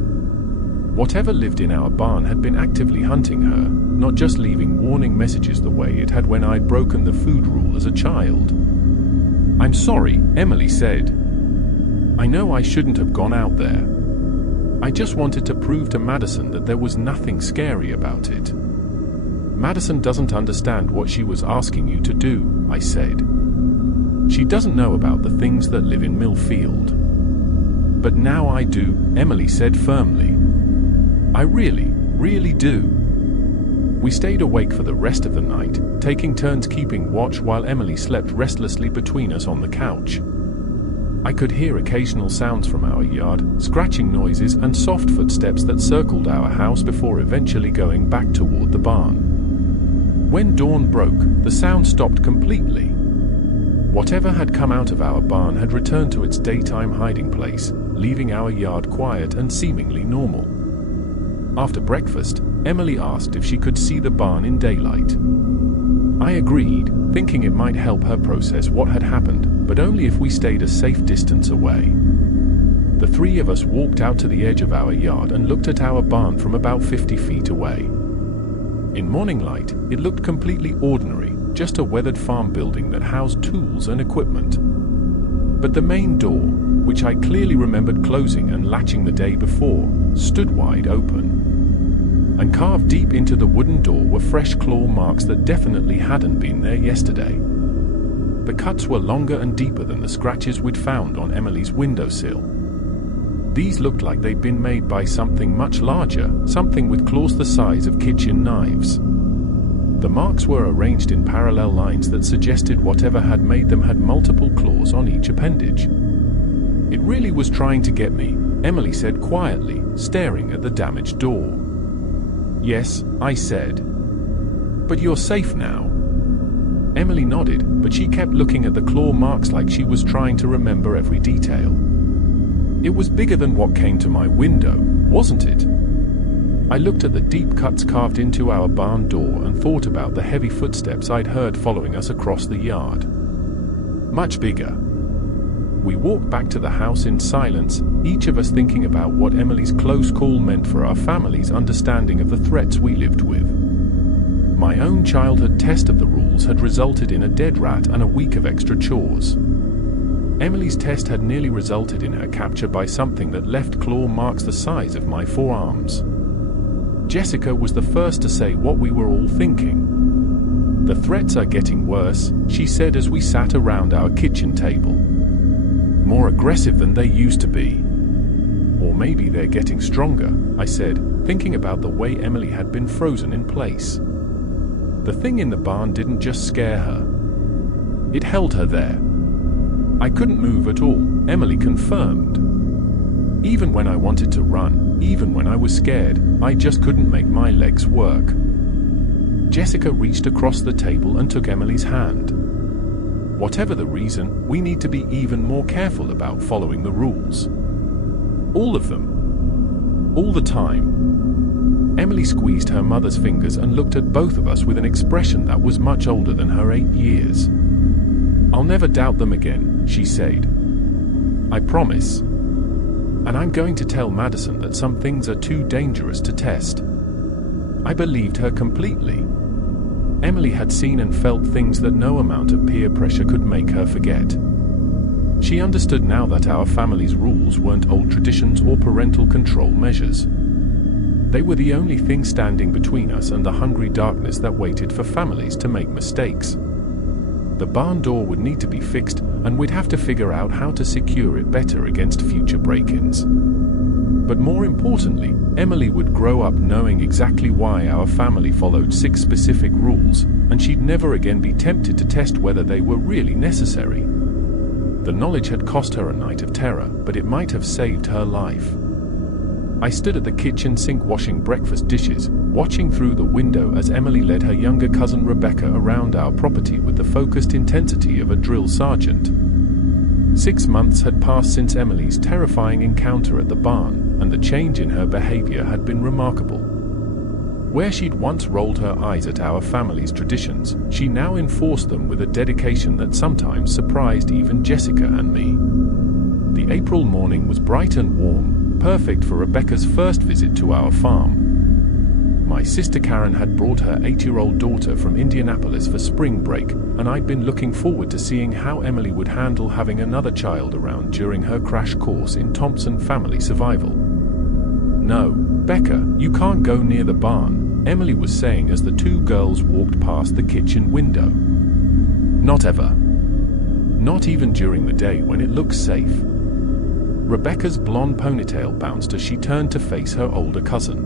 Whatever lived in our barn had been actively hunting her, not just leaving warning messages the way it had when I'd broken the food rule as a child. "I'm sorry," Emily said. "I know I shouldn't have gone out there. I just wanted to prove to Madison that there was nothing scary about it." "Madison doesn't understand what she was asking you to do," I said. "She doesn't know about the things that live in Millfield." "But now I do," Emily said firmly. "I really, really do." We stayed awake for the rest of the night, taking turns keeping watch while Emily slept restlessly between us on the couch. I could hear occasional sounds from our yard, scratching noises and soft footsteps that circled our house before eventually going back toward the barn. When dawn broke, the sound stopped completely. Whatever had come out of our barn had returned to its daytime hiding place, leaving our yard quiet and seemingly normal. After breakfast, Emily asked if she could see the barn in daylight. I agreed, thinking it might help her process what had happened, but only if we stayed a safe distance away. The 3 of us walked out to the edge of our yard and looked at our barn from about 50 feet away. In morning light, it looked completely ordinary, just a weathered farm building that housed tools and equipment. But the main door, which I clearly remembered closing and latching the day before, stood wide open. And carved deep into the wooden door were fresh claw marks that definitely hadn't been there yesterday. The cuts were longer and deeper than the scratches we'd found on Emily's windowsill. These looked like they'd been made by something much larger, something with claws the size of kitchen knives. The marks were arranged in parallel lines that suggested whatever had made them had multiple claws on each appendage. "It really was trying to get me," Emily said quietly, staring at the damaged door. "Yes," I said. "But you're safe now." Emily nodded, but she kept looking at the claw marks like she was trying to remember every detail. It was bigger than what came to my window, wasn't it? I looked at the deep cuts carved into our barn door and thought about the heavy footsteps I'd heard following us across the yard. Much bigger. We walked back to the house in silence, each of us thinking about what Emily's close call meant for our family's understanding of the threats we lived with. My own childhood test of the rules had resulted in a dead rat and a week of extra chores. Emily's test had nearly resulted in her capture by something that left claw marks the size of my forearms. Jessica was the first to say what we were all thinking. "The threats are getting worse," she said as we sat around our kitchen table. "More aggressive than they used to be. Or maybe they're getting stronger," I said, thinking about the way Emily had been frozen in place. The thing in the barn didn't just scare her. It held her there. I couldn't move at all, Emily confirmed. Even when I wanted to run, even when I was scared, I just couldn't make my legs work. Jessica reached across the table and took Emily's hand. "Whatever the reason, we need to be even more careful about following the rules. All of them. All the time." Emily squeezed her mother's fingers and looked at both of us with an expression that was much older than her 8 years. "I'll never doubt them again," she said. "I promise. And I'm going to tell Madison that some things are too dangerous to test." I believed her completely. Emily had seen and felt things that no amount of peer pressure could make her forget. She understood now that our family's rules weren't old traditions or parental control measures. They were the only thing standing between us and the hungry darkness that waited for families to make mistakes. The barn door would need to be fixed, and we'd have to figure out how to secure it better against future break-ins. But more importantly, Emily would grow up knowing exactly why our family followed 6 specific rules, and she'd never again be tempted to test whether they were really necessary. The knowledge had cost her a night of terror, but it might have saved her life. I stood at the kitchen sink washing breakfast dishes, watching through the window as Emily led her younger cousin Rebecca around our property with the focused intensity of a drill sergeant. 6 months had passed since Emily's terrifying encounter at the barn, and the change in her behavior had been remarkable. Where she'd once rolled her eyes at our family's traditions, she now enforced them with a dedication that sometimes surprised even Jessica and me. The April morning was bright and warm, perfect for Rebecca's first visit to our farm. My sister Karen had brought her 8-year-old daughter from Indianapolis for spring break, and I'd been looking forward to seeing how Emily would handle having another child around during her crash course in Thompson family survival. "No, Becca, you can't go near the barn," Emily was saying as the 2 girls walked past the kitchen window. "Not ever. Not even during the day when it looks safe." Rebecca's blonde ponytail bounced as she turned to face her older cousin.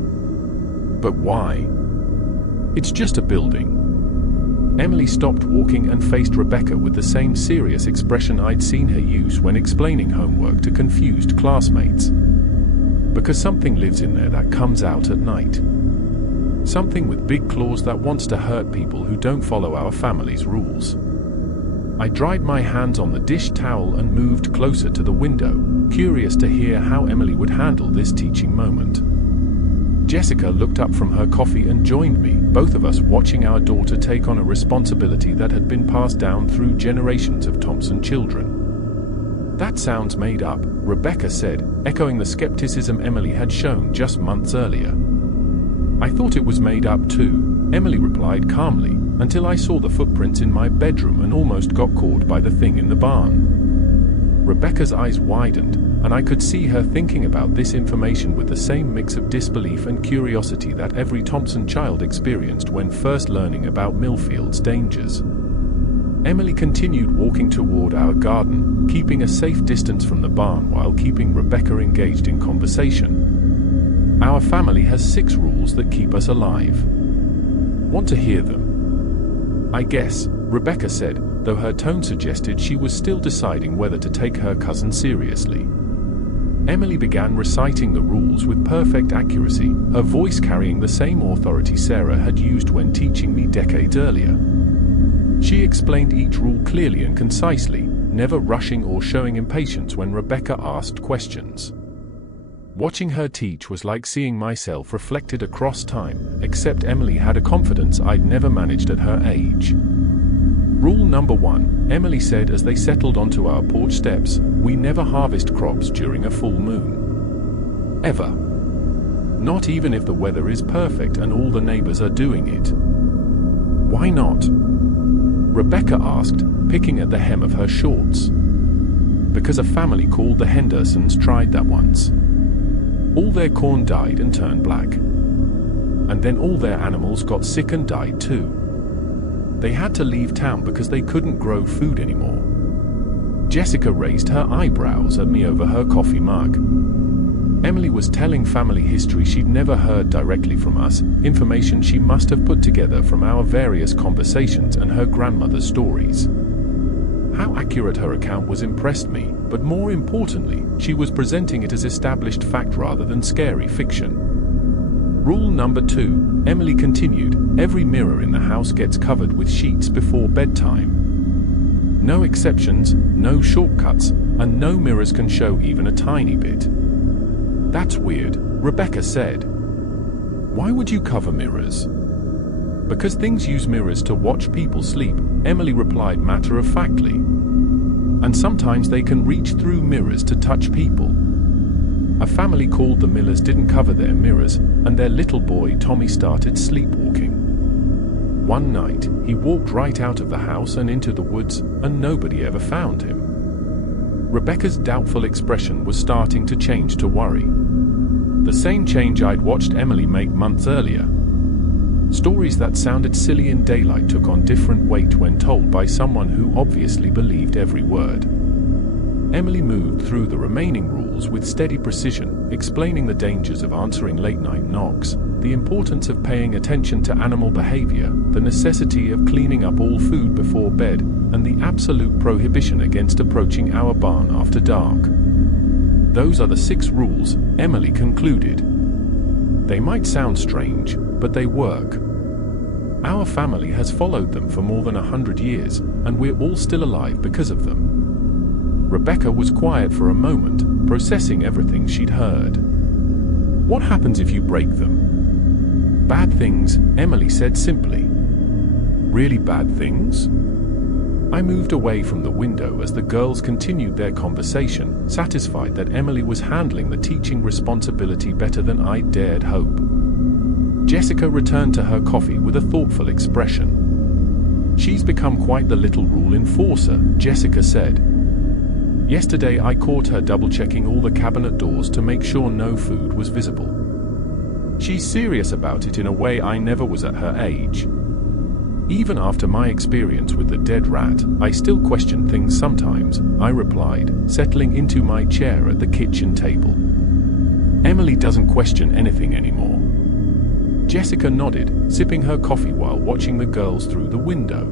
"But why? It's just a building." Emily stopped walking and faced Rebecca with the same serious expression I'd seen her use when explaining homework to confused classmates. "Because something lives in there that comes out at night. Something with big claws that wants to hurt people who don't follow our family's rules." I dried my hands on the dish towel and moved closer to the window, curious to hear how Emily would handle this teaching moment. Jessica looked up from her coffee and joined me, both of us watching our daughter take on a responsibility that had been passed down through generations of Thompson children. "That sounds made up," Rebecca said, echoing the skepticism Emily had shown just months earlier. "I thought it was made up too," Emily replied calmly, until I saw the footprints in my bedroom and almost got caught by the thing in the barn. Rebecca's eyes widened, and I could see her thinking about this information with the same mix of disbelief and curiosity that every Thompson child experienced when first learning about Millfield's dangers. Emily continued walking toward our garden, keeping a safe distance from the barn while keeping Rebecca engaged in conversation. "Our family has 6 rules that keep us alive. Want to hear them?" "I guess," Rebecca said, though her tone suggested she was still deciding whether to take her cousin seriously. Emily began reciting the rules with perfect accuracy, her voice carrying the same authority Sarah had used when teaching me decades earlier. She explained each rule clearly and concisely, never rushing or showing impatience when Rebecca asked questions. Watching her teach was like seeing myself reflected across time, except Emily had a confidence I'd never managed at her age. Rule number 1, Emily said as they settled onto our porch steps, we never harvest crops during a full moon. Ever. Not even if the weather is perfect and all the neighbors are doing it. Why not? Rebecca asked, picking at the hem of her shorts. Because a family called the Hendersons tried that once. All their corn died and turned black. And then all their animals got sick and died too. They had to leave town because they couldn't grow food anymore. Jessica raised her eyebrows at me over her coffee mug. Emily was telling family history she'd never heard directly from us, information she must have put together from our various conversations and her grandmother's stories. How accurate her account was impressed me, but more importantly, she was presenting it as established fact rather than scary fiction. Rule number 2, Emily continued, every mirror in the house gets covered with sheets before bedtime. No exceptions, no shortcuts, and no mirrors can show even a tiny bit. That's weird, Rebecca said. Why would you cover mirrors? Because things use mirrors to watch people sleep, Emily replied matter-of-factly. And sometimes they can reach through mirrors to touch people. A family called the Millers didn't cover their mirrors, and their little boy Tommy started sleepwalking. One night, he walked right out of the house and into the woods, and nobody ever found him. Rebecca's doubtful expression was starting to change to worry. The same change I'd watched Emily make months earlier. Stories that sounded silly in daylight took on different weight when told by someone who obviously believed every word. Emily moved through the remaining rules with steady precision, explaining the dangers of answering late-night knocks, the importance of paying attention to animal behavior, the necessity of cleaning up all food before bed, and the absolute prohibition against approaching our barn after dark. Those are the 6 rules, Emily concluded. They might sound strange, but they work. Our family has followed them for more than 100 years, and we're all still alive because of them. Rebecca was quiet for a moment, processing everything she'd heard. What happens if you break them? Bad things, Emily said simply. Really bad things? I moved away from the window as the girls continued their conversation, satisfied that Emily was handling the teaching responsibility better than I'd dared hope. Jessica returned to her coffee with a thoughtful expression. She's become quite the little rule enforcer, Jessica said. Yesterday I caught her double-checking all the cabinet doors to make sure no food was visible. She's serious about it in a way I never was at her age. Even after my experience with the dead rat, I still question things sometimes, I replied, settling into my chair at the kitchen table. Emily doesn't question anything anymore. Jessica nodded, sipping her coffee while watching the girls through the window.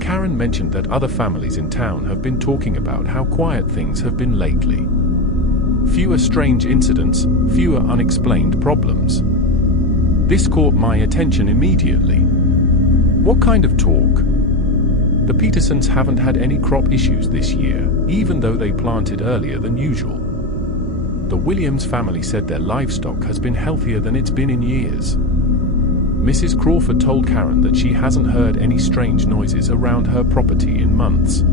Karen mentioned that other families in town have been talking about how quiet things have been lately. Fewer strange incidents, fewer unexplained problems. This caught my attention immediately. What kind of talk? The Petersons haven't had any crop issues this year, even though they planted earlier than usual. The Williams family said their livestock has been healthier than it's been in years. Mrs. Crawford told Karen that she hasn't heard any strange noises around her property in months.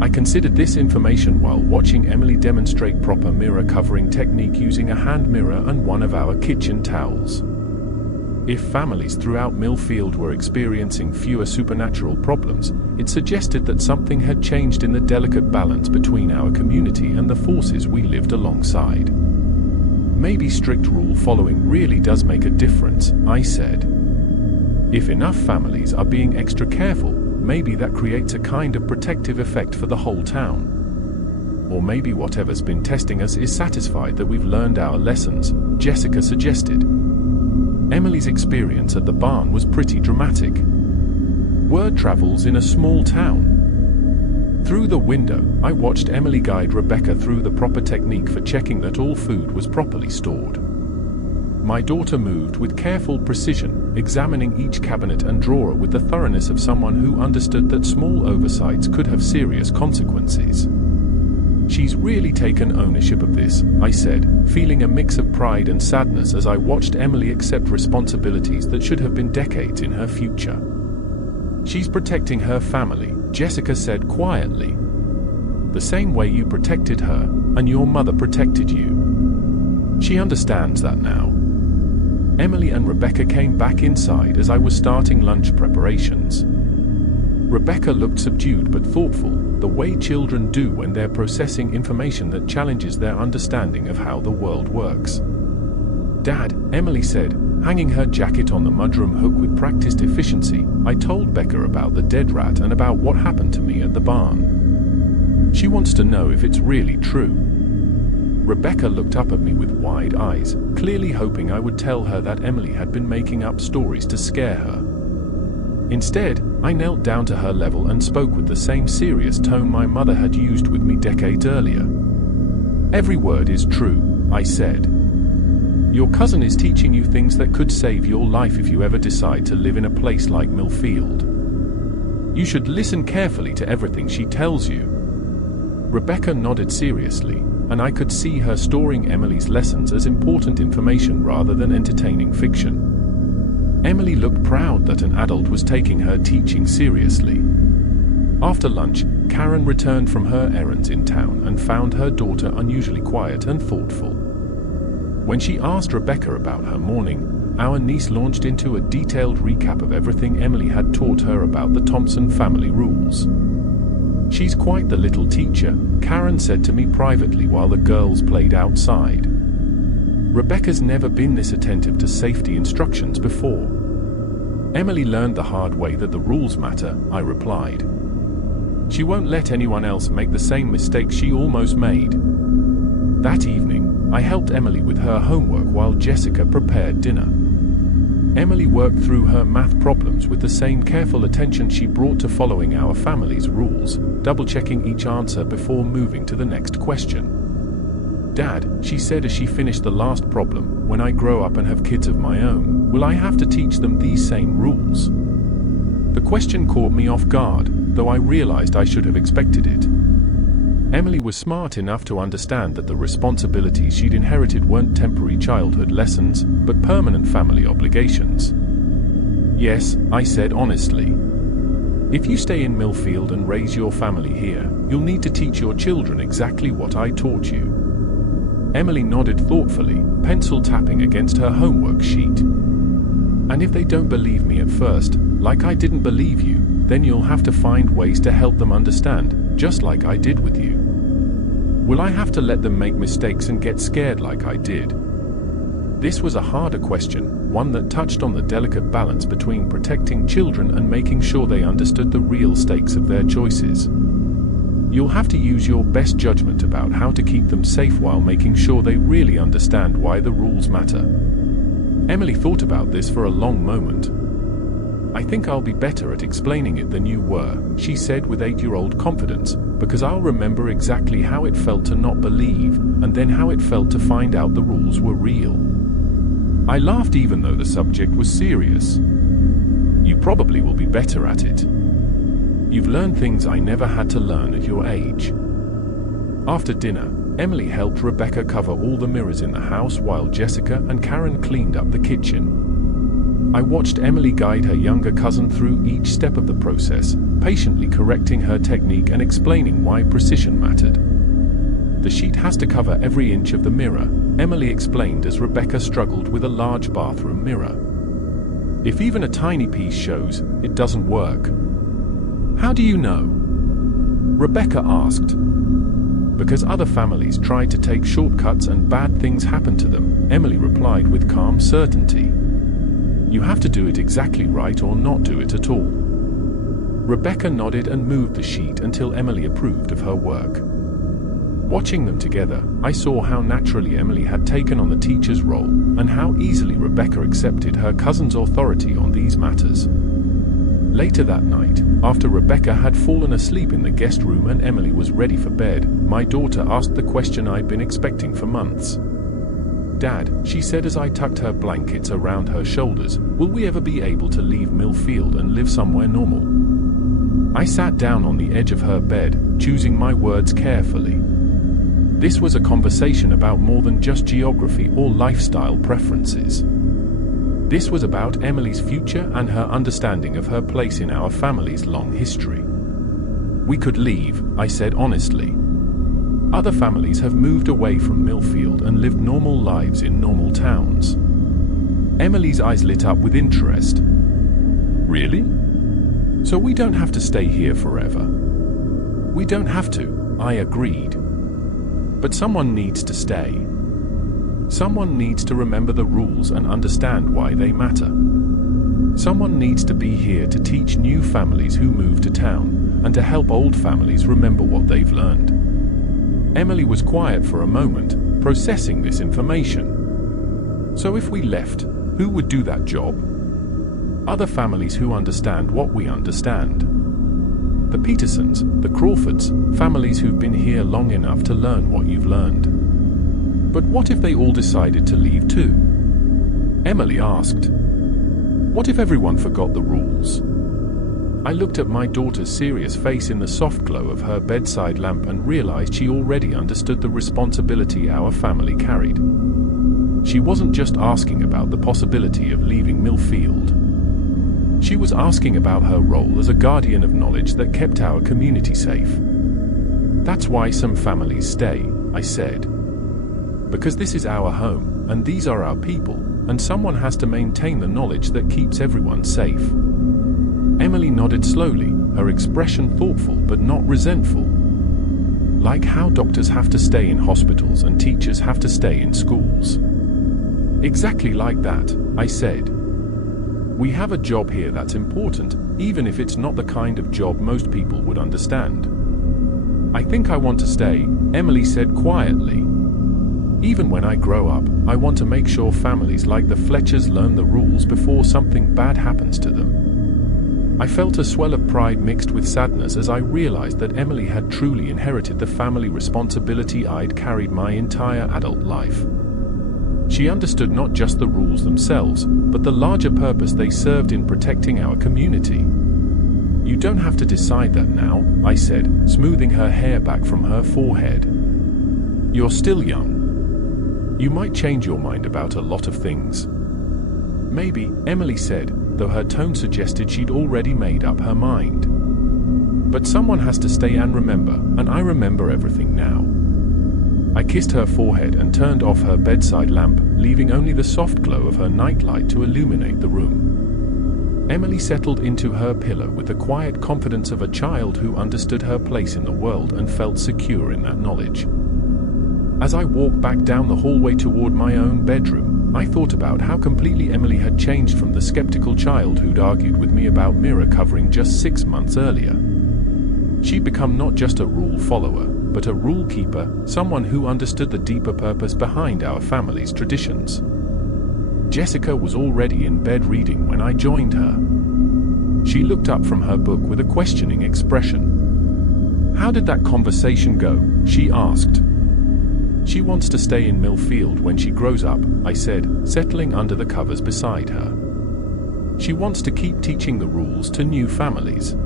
I considered this information while watching Emily demonstrate proper mirror covering technique using a hand mirror and one of our kitchen towels. If families throughout Millfield were experiencing fewer supernatural problems, it suggested that something had changed in the delicate balance between our community and the forces we lived alongside. Maybe strict rule following really does make a difference, I said. If enough families are being extra careful, maybe that creates a kind of protective effect for the whole town. Or maybe whatever's been testing us is satisfied that we've learned our lessons, Jessica suggested. Emily's experience at the barn was pretty dramatic. Word travels in a small town. Through the window, I watched Emily guide Rebecca through the proper technique for checking that all food was properly stored. My daughter moved with careful precision, examining each cabinet and drawer with the thoroughness of someone who understood that small oversights could have serious consequences. She's really taken ownership of this, I said, feeling a mix of pride and sadness as I watched Emily accept responsibilities that should have been decades in her future. She's protecting her family, Jessica said quietly. The same way you protected her, and your mother protected you. She understands that now. Emily and Rebecca came back inside as I was starting lunch preparations. Rebecca looked subdued but thoughtful, the way children do when they're processing information that challenges their understanding of how the world works. Dad, Emily said, hanging her jacket on the mudroom hook with practiced efficiency, I told Becca about the dead rat and about what happened to me at the barn. She wants to know if it's really true. Rebecca looked up at me with wide eyes, clearly hoping I would tell her that Emily had been making up stories to scare her. Instead, I knelt down to her level and spoke with the same serious tone my mother had used with me decades earlier. Every word is true, I said. Your cousin is teaching you things that could save your life if you ever decide to live in a place like Millfield. You should listen carefully to everything she tells you. Rebecca nodded seriously, and I could see her storing Emily's lessons as important information rather than entertaining fiction. Emily looked proud that an adult was taking her teaching seriously. After lunch, Karen returned from her errands in town and found her daughter unusually quiet and thoughtful. When she asked Rebecca about her morning, our niece launched into a detailed recap of everything Emily had taught her about the Thompson family rules. She's quite the little teacher, Karen said to me privately while the girls played outside. Rebecca's never been this attentive to safety instructions before. Emily learned the hard way that the rules matter, I replied. She won't let anyone else make the same mistakes she almost made. That evening, I helped Emily with her homework while Jessica prepared dinner. Emily worked through her math problems with the same careful attention she brought to following our family's rules, double-checking each answer before moving to the next question. Dad, she said as she finished the last problem, when I grow up and have kids of my own, will I have to teach them these same rules? The question caught me off guard, though I realized I should have expected it. Emily was smart enough to understand that the responsibilities she'd inherited weren't temporary childhood lessons, but permanent family obligations. Yes, I said honestly. If you stay in Millfield and raise your family here, you'll need to teach your children exactly what I taught you. Emily nodded thoughtfully, pencil tapping against her homework sheet. And if they don't believe me at first, like I didn't believe you, then you'll have to find ways to help them understand, just like I did with you. Will I have to let them make mistakes and get scared like I did? This was a harder question, one that touched on the delicate balance between protecting children and making sure they understood the real stakes of their choices. You'll have to use your best judgment about how to keep them safe while making sure they really understand why the rules matter. Emily thought about this for a long moment. I think I'll be better at explaining it than you were, she said with 8-year-old confidence, because I'll remember exactly how it felt to not believe, and then how it felt to find out the rules were real. I laughed even though the subject was serious. You probably will be better at it. You've learned things I never had to learn at your age. After dinner, Emily helped Rebecca cover all the mirrors in the house while Jessica and Karen cleaned up the kitchen. I watched Emily guide her younger cousin through each step of the process, patiently correcting her technique and explaining why precision mattered. The sheet has to cover every inch of the mirror, Emily explained as Rebecca struggled with a large bathroom mirror. If even a tiny piece shows, it doesn't work. How do you know? Rebecca asked. Because other families tried to take shortcuts and bad things happened to them, Emily replied with calm certainty. You have to do it exactly right or not do it at all. Rebecca nodded and moved the sheet until Emily approved of her work. Watching them together, I saw how naturally Emily had taken on the teacher's role, and how easily Rebecca accepted her cousin's authority on these matters. Later that night, after Rebecca had fallen asleep in the guest room and Emily was ready for bed, my daughter asked the question I'd been expecting for months. "Dad," she said as I tucked her blankets around her shoulders, "will we ever be able to leave Millfield and live somewhere normal?" I sat down on the edge of her bed, choosing my words carefully. This was a conversation about more than just geography or lifestyle preferences. This was about Emily's future and her understanding of her place in our family's long history. "We could leave," I said honestly. "Other families have moved away from Millfield and lived normal lives in normal towns." Emily's eyes lit up with interest. "Really? So we don't have to stay here forever?" "We don't have to," I agreed. "But someone needs to stay. Someone needs to remember the rules and understand why they matter. Someone needs to be here to teach new families who move to town, and to help old families remember what they've learned." Emily was quiet for a moment, processing this information. "So if we left, who would do that job?" "Other families who understand what we understand. The Petersons, the Crawfords, families who've been here long enough to learn what you've learned." "But what if they all decided to leave too?" Emily asked. "What if everyone forgot the rules?" I looked at my daughter's serious face in the soft glow of her bedside lamp and realized she already understood the responsibility our family carried. She wasn't just asking about the possibility of leaving Millfield. She was asking about her role as a guardian of knowledge that kept our community safe. "That's why some families stay," I said. "Because this is our home, and these are our people, and someone has to maintain the knowledge that keeps everyone safe." Emily nodded slowly, her expression thoughtful but not resentful. "Like how doctors have to stay in hospitals and teachers have to stay in schools." "Exactly like that," I said. "We have a job here that's important, even if it's not the kind of job most people would understand." "I think I want to stay," Emily said quietly. "Even when I grow up, I want to make sure families like the Fletchers learn the rules before something bad happens to them." I felt a swell of pride mixed with sadness as I realized that Emily had truly inherited the family responsibility I'd carried my entire adult life. She understood not just the rules themselves, but the larger purpose they served in protecting our community. "You don't have to decide that now," I said, smoothing her hair back from her forehead. "You're still young. You might change your mind about a lot of things." "Maybe," Emily said, though her tone suggested she'd already made up her mind. "But someone has to stay and remember, and I remember everything now." I kissed her forehead and turned off her bedside lamp, leaving only the soft glow of her nightlight to illuminate the room. Emily settled into her pillow with the quiet confidence of a child who understood her place in the world and felt secure in that knowledge. As I walked back down the hallway toward my own bedroom, I thought about how completely Emily had changed from the skeptical child who'd argued with me about mirror covering just 6 months earlier. She'd become not just a rule follower, but a rule keeper, someone who understood the deeper purpose behind our family's traditions. Jessica was already in bed reading when I joined her. She looked up from her book with a questioning expression. "How did that conversation go?" she asked. "She wants to stay in Millfield when she grows up," I said, settling under the covers beside her. "She wants to keep teaching the rules to new families."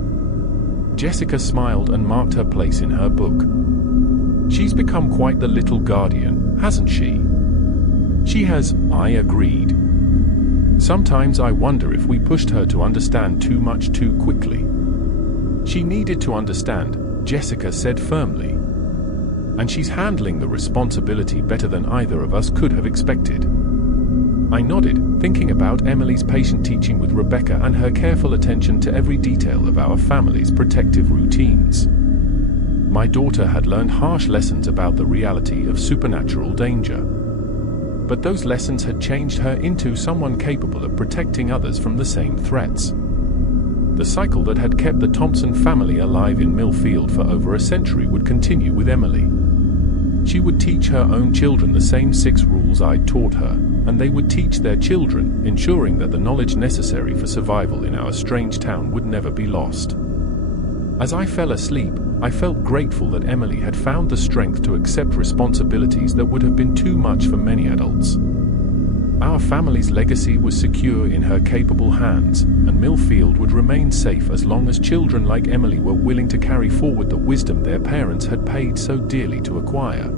Jessica smiled and marked her place in her book. "She's become quite the little guardian, hasn't she?" "She has," I agreed. "Sometimes I wonder if we pushed her to understand too much too quickly." "She needed to understand," Jessica said firmly. "And she's handling the responsibility better than either of us could have expected." I nodded, thinking about Emily's patient teaching with Rebecca and her careful attention to every detail of our family's protective routines. My daughter had learned harsh lessons about the reality of supernatural danger. But those lessons had changed her into someone capable of protecting others from the same threats. The cycle that had kept the Thompson family alive in Millfield for over a century would continue with Emily. She would teach her own children the same 6 rules I'd taught her, and they would teach their children, ensuring that the knowledge necessary for survival in our strange town would never be lost. As I fell asleep, I felt grateful that Emily had found the strength to accept responsibilities that would have been too much for many adults. Our family's legacy was secure in her capable hands, and Millfield would remain safe as long as children like Emily were willing to carry forward the wisdom their parents had paid so dearly to acquire.